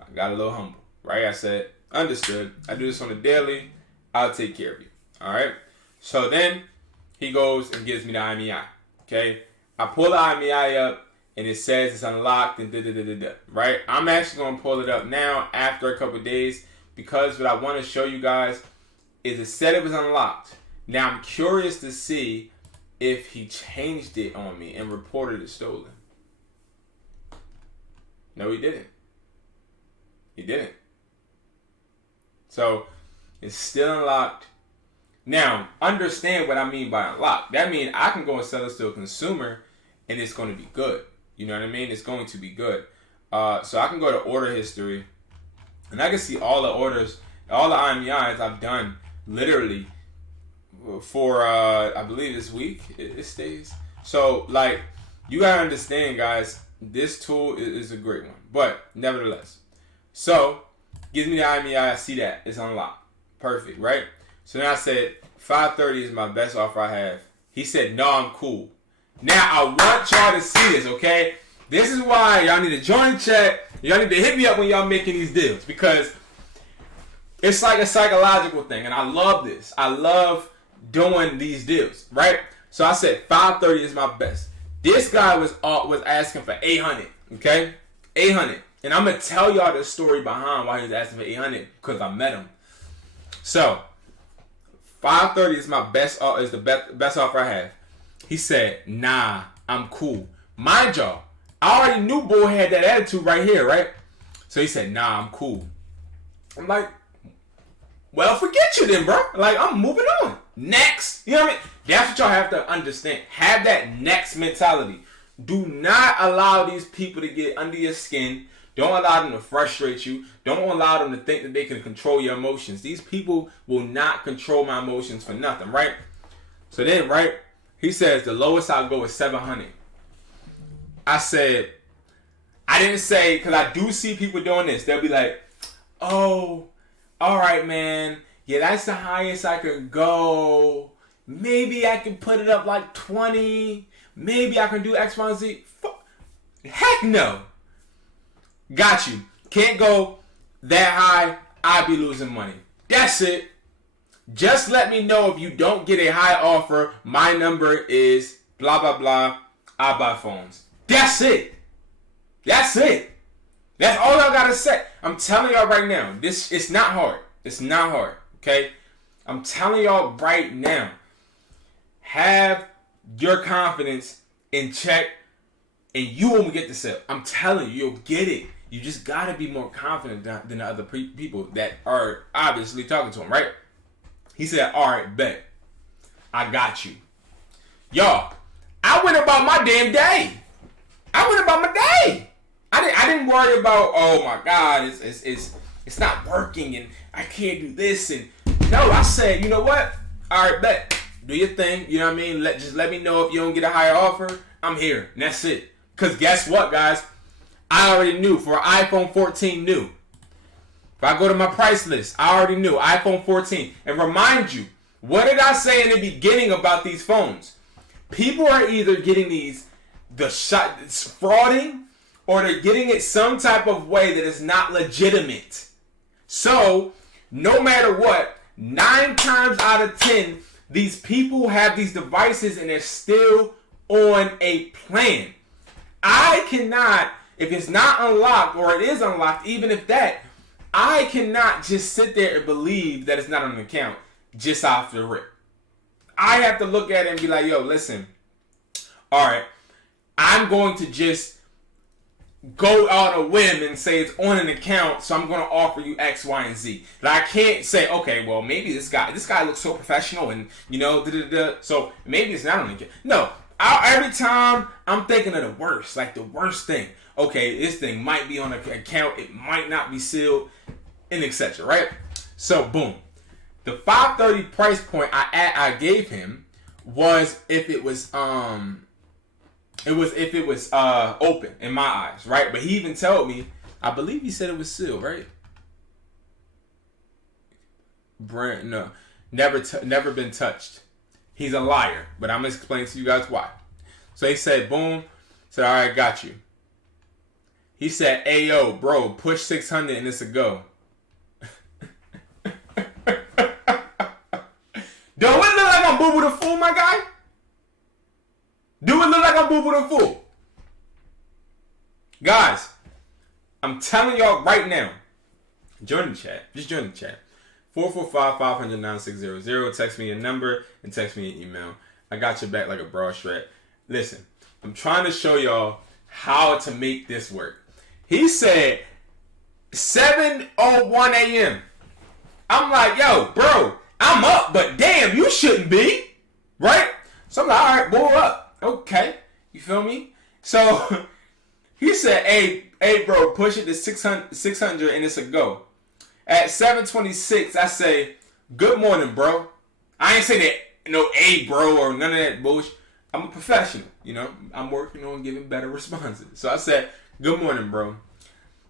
I got a little humble, right? I said, understood. I do this on a daily. I'll take care of you. All right? So then he goes and gives me the IMEI. Okay? I pull the IMEI up. And it says it's unlocked and da-da-da-da-da, right? I'm actually going to pull it up now after a couple of days because what I want to show you guys is it said it was unlocked. Now, I'm curious to see if he changed it on me and reported it stolen. No, he didn't. He didn't. So, it's still unlocked. Now, understand what I mean by unlocked. That means I can go and sell this to a consumer and it's going to be good. You know what I mean? It's going to be good. So I can go to order history, and I can see all the orders, all the IMEIs I've done, literally, for, I believe this week, it stays. So, like, you got to understand, guys, this tool is a great one. But, nevertheless. So, gives me the IMEI, I see that. It's unlocked. Perfect, right? So now I said, 5:30 is my best offer I have. He said, no, I'm cool. Now, I want y'all to see this, okay? This is why y'all need to join the chat. Y'all need to hit me up when y'all making these deals because it's like a psychological thing, and I love this. I love doing these deals, right? So I said 5:30 is my best. This guy was asking for 800, okay? 800. And I'm going to tell y'all the story behind why he was asking for 800 because I met him. So, 5:30 is my best best offer I have. He said, nah, I'm cool. Mind y'all, I already knew boy had that attitude right here, right? So he said, nah, I'm cool. I'm like, well, forget you then, bro. Like, I'm moving on. Next. You know what I mean? That's what y'all have to understand. Have that next mentality. Do not allow these people to get under your skin. Don't allow them to frustrate you. Don't allow them to think that they can control your emotions. These people will not control my emotions for nothing, right? So then, right? He says the lowest I'll go is 700. I said, I didn't say, because I do see people doing this. They'll be like, oh, all right, man. Yeah, that's the highest I could go. Maybe I can put it up like 20. Maybe I can do X, Y, Z. Heck no. Got you. Can't go that high. I'd be losing money. That's it. Just let me know if you don't get a high offer. My number is blah, blah, blah. I buy phones. That's it. That's it. That's all I gotta say. I'm telling y'all right now. It's not hard. It's not hard. Okay? I'm telling y'all right now. Have your confidence in check and you won't get the sale. I'm telling you, you'll get it. You just gotta be more confident than the other people that are obviously talking to him, right? He said, all right, bet. I got you. Y'all, I went about my damn day. I went about my day. I didn't worry about, oh my God, it's not working and I can't do this. And no, I said, you know what? All right, bet. Do your thing. You know what I mean? Just let me know if you don't get a higher offer. I'm here. And that's it. Because guess what, guys? I already knew for iPhone 14 new. If I go to my price list, I already knew iPhone 14. And remind you, what did I say in the beginning about these phones? People are either getting the shot, it's frauding, or they're getting it some type of way that is not legitimate. So, no matter what, 9 times out of 10, these people have these devices and they're still on a plan. I cannot, if it's not unlocked or it is unlocked, even if that, I cannot just sit there and believe that it's not on an account just off the rip. I have to look at it and be like, yo, listen, all right, I'm going to just go out a whim and say it's on an account, so I'm going to offer you X, Y, and Z. Like, I can't say, okay, well, maybe this guy looks so professional and, you know, so maybe it's not on an account. No, every time I'm thinking of the worst, like the worst thing. Okay, this thing might be on an account, it might not be sealed, and etc. Right? So, boom. The $530 price point I gave him was if it was open in my eyes, right? But he even told me, I believe he said it was sealed, right? Brand, no, never been touched. He's a liar, but I'm gonna explain to you guys why. So he said, boom. Said, all right, got you. He said, hey, yo, bro, push 600 and it's a go. Do it look like I'm Boo Boo the Fool, my guy? Do it look like I'm Boo Boo the Fool? Guys, I'm telling y'all right now, join the chat. Just join the chat. 445-500-9600. Text me a number and text me an email. I got your back like a broad shred. Listen, I'm trying to show y'all how to make this work. He said 7:01 a.m. I'm like, yo, bro, I'm up, but damn, you shouldn't be. Right? So I'm like, all right, bull up. Okay. You feel me? So he said, hey, bro, push it to 600 and it's a go. At 7:26, I say, good morning, bro. I ain't say that, no, hey, bro, or none of that bullshit. I'm a professional, you know. I'm working on giving better responses. So I said, good morning, bro.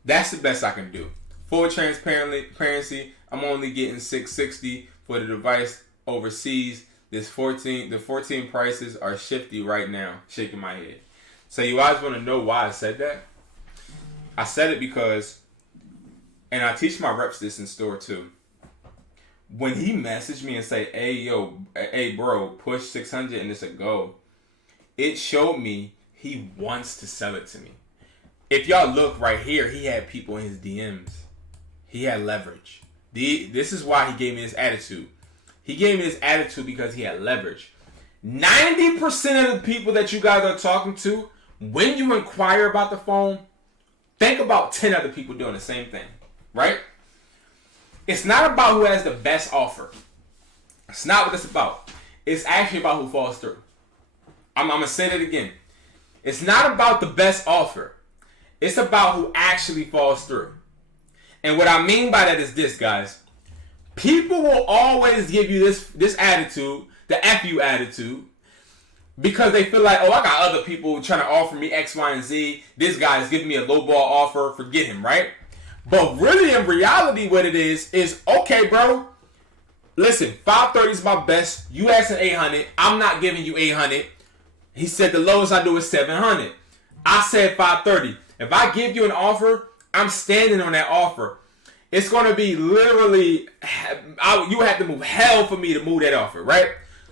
That's the best I can do. Full transparency, I'm only getting $660 for the device overseas. The 14 prices are shifty right now. Shaking my head. So you guys want to know why I said that? I said it because, and I teach my reps this in store too. When he messaged me and say, hey bro, push 600 and it's a go, it showed me he wants to sell it to me. If y'all look right here, he had people in his DMs. He had leverage. This is why he gave me this attitude. He gave me this attitude because he had leverage. 90% of the people that you guys are talking to, when you inquire about the phone, think about 10 other people doing the same thing, right? It's not about who has the best offer. It's not what it's about. It's actually about who falls through. I'm going to say that again. It's not about the best offer. It's about who actually falls through. And what I mean by that is this, guys. People will always give you this attitude, the F you attitude, because they feel like, oh, I got other people trying to offer me X, Y, and Z. This guy is giving me a lowball offer. Forget him, right? But really, in reality, what it is, okay, bro, listen, 530 is my best. You asking 800. I'm not giving you 800. He said the lowest I do is 700. I said 530. If I give you an offer, I'm standing on that offer. it's going to be literally, you have to move hell for me to move that offer, right?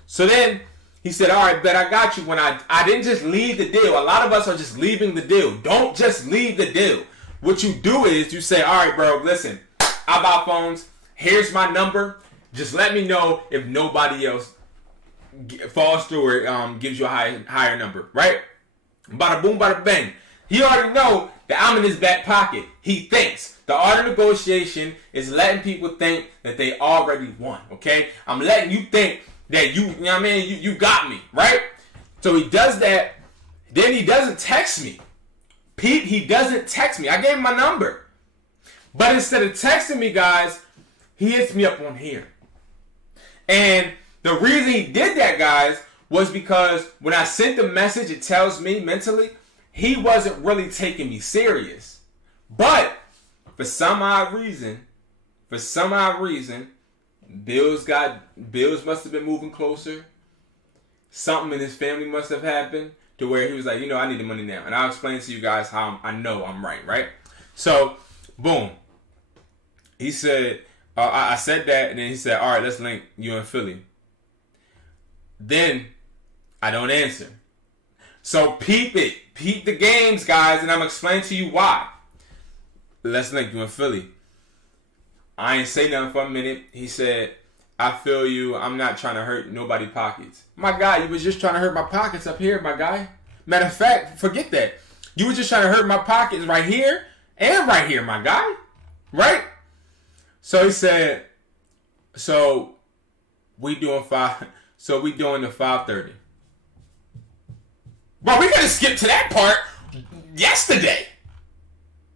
So then he said, all right, bet I got you. When I didn't just leave the deal. A lot of us are just leaving the deal. Don't just leave the deal. What you do is you say, all right, bro, listen, I buy phones. Here's my number. Just let me know if nobody else falls through or gives you a higher number, right? Bada boom, bada bang. He already know that I'm in his back pocket. He thinks. The art of negotiation is letting people think that they already won, okay? I'm letting you think that you know what I mean, you got me, right? So he does that. Then he doesn't text me. Pete, he doesn't text me. I gave him my number. But instead of texting me, guys, he hits me up on here. And the reason he did that, guys, was because when I sent the message, it tells me mentally, he wasn't really taking me serious. But for some odd reason, bills must have been moving closer. Something in his family must have happened to where he was like, I need the money now. And I'll explain to you guys how I know I'm right? So, boom. He said, I said that, and then he said, all right, let's link you in Philly. Then I don't answer. So peep it. Peep the games, guys, and I'm going to explain to you why. Let's link you in Philly. I ain't say nothing for a minute. He said, I feel you. I'm not trying to hurt nobody's pockets. My guy, you was just trying to hurt my pockets up here, my guy. Matter of fact, forget that. You were just trying to hurt my pockets right here and right here, my guy. Right? So he said, so we doing the 5:30. Bro, we gotta skip to that part yesterday.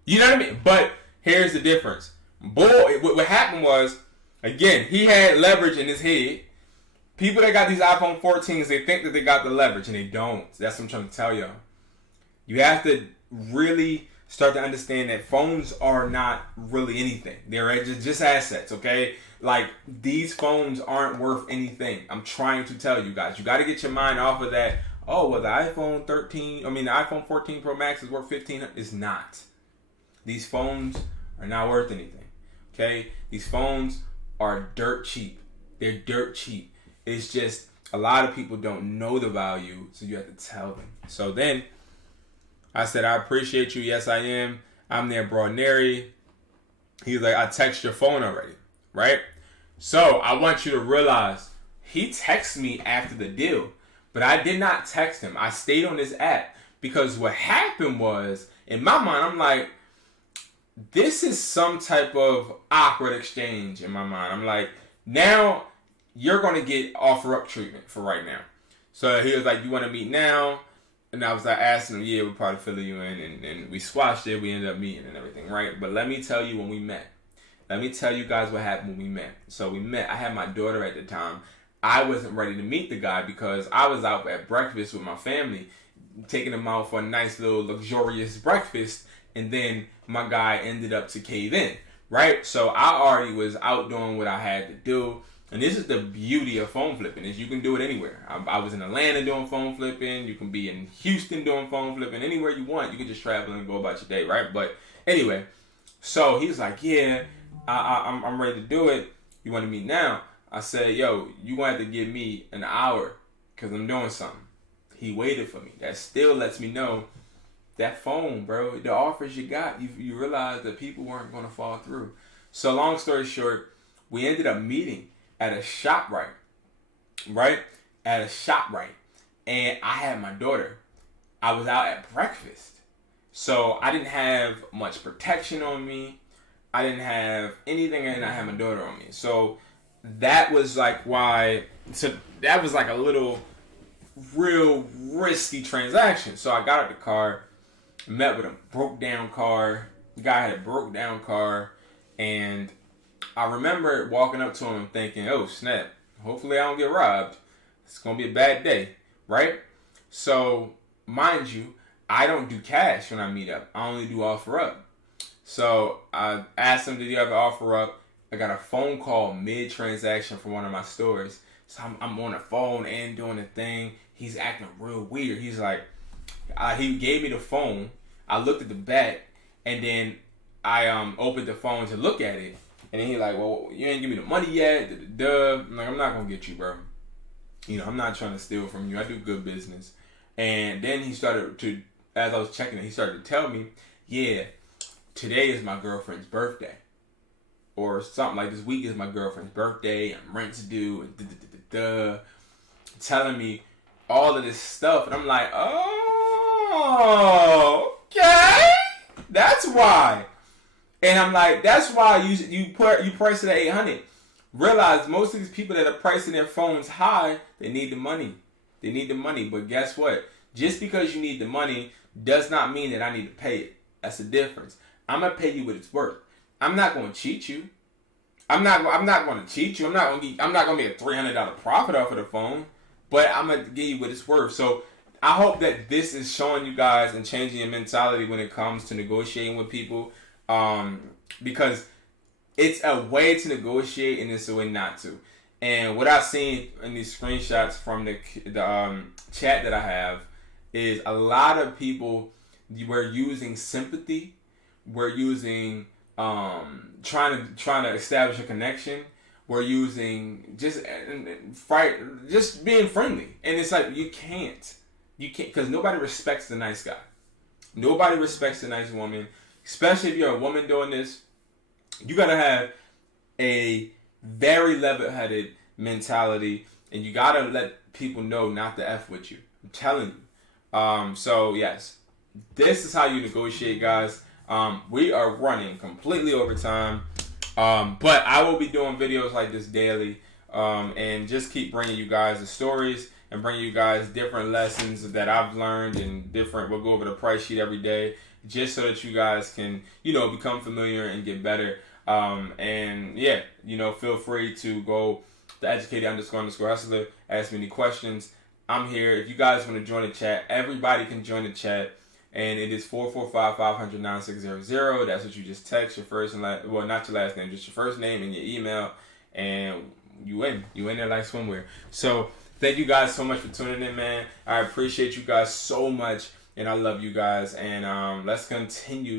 You know what I mean? But here's the difference. Boy, what happened was, again, he had leverage in his head. People that got these iPhone 14s, they think that they got the leverage, and they don't. That's what I'm trying to tell y'all. You have to really start to understand that phones are not really anything. They're just assets, okay? Like, these phones aren't worth anything. I'm trying to tell you guys. You got to get your mind off of that. Oh, well, the iPhone 14 Pro Max is worth $1,500. It's not. These phones are not worth anything, okay? These phones are dirt cheap. They're dirt cheap. It's just a lot of people don't know the value, so you have to tell them. So then I said, I appreciate you. Yes, I am. I'm there, Broadnary. He's like, I text your phone already, right? So I want you to realize he texted me after the deal, but I did not text him. I stayed on this app because what happened was, in my mind, I'm like, this is some type of awkward exchange in my mind. I'm like, now you're going to get offer up treatment for right now. So he was like, you want to meet now? And I was like, asking him, yeah, we'll probably fill you in. And we squashed it. We ended up meeting and everything, right? But let me tell you when we met. Let me tell you guys what happened when we met. So we met. I had my daughter at the time. I wasn't ready to meet the guy because I was out at breakfast with my family, taking them out for a nice little luxurious breakfast. And then my guy ended up to cave in, right? So I already was out doing what I had to do. And this is the beauty of phone flipping, is you can do it anywhere. I was in Atlanta doing phone flipping. You can be in Houston doing phone flipping. Anywhere you want, you can just travel and go about your day, right? But anyway, so he's like, yeah, I'm ready to do it. You want to meet now? I said, yo, you going to have to give me an hour because I'm doing something. He waited for me. That still lets me know that phone, bro, the offers you got, you realize that people weren't going to fall through. So long story short, we ended up meeting at a ShopRite, right? At a ShopRite. And I had my daughter. I was out at breakfast. So I didn't have much protection on me. I didn't have anything, and I had my daughter on me. So that was like that was like a little real risky transaction. So I got out the car, met with a broke down car. The guy had a broke down car, and I remember walking up to him and thinking, oh snap, hopefully I don't get robbed. It's going to be a bad day, right? So, mind you, I don't do cash when I meet up. I only do offer up. So, I asked him, did you have an offer up? I got a phone call mid-transaction from one of my stores. So, I'm on the phone and doing the thing. He's acting real weird. He's like, he gave me the phone. I looked at the back, and then I opened the phone to look at it, and then he like, well, you ain't give me the money yet. I'm like, I'm not gonna get you, bro. I'm not trying to steal from you. I do good business. And then he started to, as I was checking it, he started to tell me, yeah, today is my girlfriend's birthday. Or something like this week is my girlfriend's birthday and rent's due and telling me all of this stuff. And I'm like, oh, okay. That's why. And I'm like, that's why you price it at $800. Realize most of these people that are pricing their phones high, they need the money. They need the money. But guess what? Just because you need the money does not mean that I need to pay it. That's the difference. I'm gonna pay you what it's worth. I'm not gonna cheat you. I'm not gonna cheat you. I'm not gonna make a $300 profit off of the phone. But I'm gonna give you what it's worth. So I hope that this is showing you guys and changing your mentality when it comes to negotiating with people. Because it's a way to negotiate and it's a way not to. And what I've seen in these screenshots from the chat that I have is a lot of people were using sympathy. We're using trying to establish a connection. We're using just being friendly. And it's like you can't because nobody respects the nice guy. Nobody respects the nice woman, especially if you're a woman doing this. You gotta have a very level-headed mentality, and you gotta let people know not to F with you. I'm telling you. So yes, this is how you negotiate, guys. We are running completely over time, but I will be doing videos like this daily, and just keep bringing you guys the stories and bringing you guys different lessons that I've learned and different. We'll go over the price sheet every day, just so that you guys can, become familiar and get better. And yeah, feel free to go to Educatedhustler, ask me any questions. I'm here. If you guys want to join the chat, everybody can join the chat. And it is 445-500-9600. That's what you just text your first and last, well, not your last name, just your first name and your email. And you win. You in there like swimwear. So thank you guys so much for tuning in, man. I appreciate you guys so much. And I love you guys. And let's continue.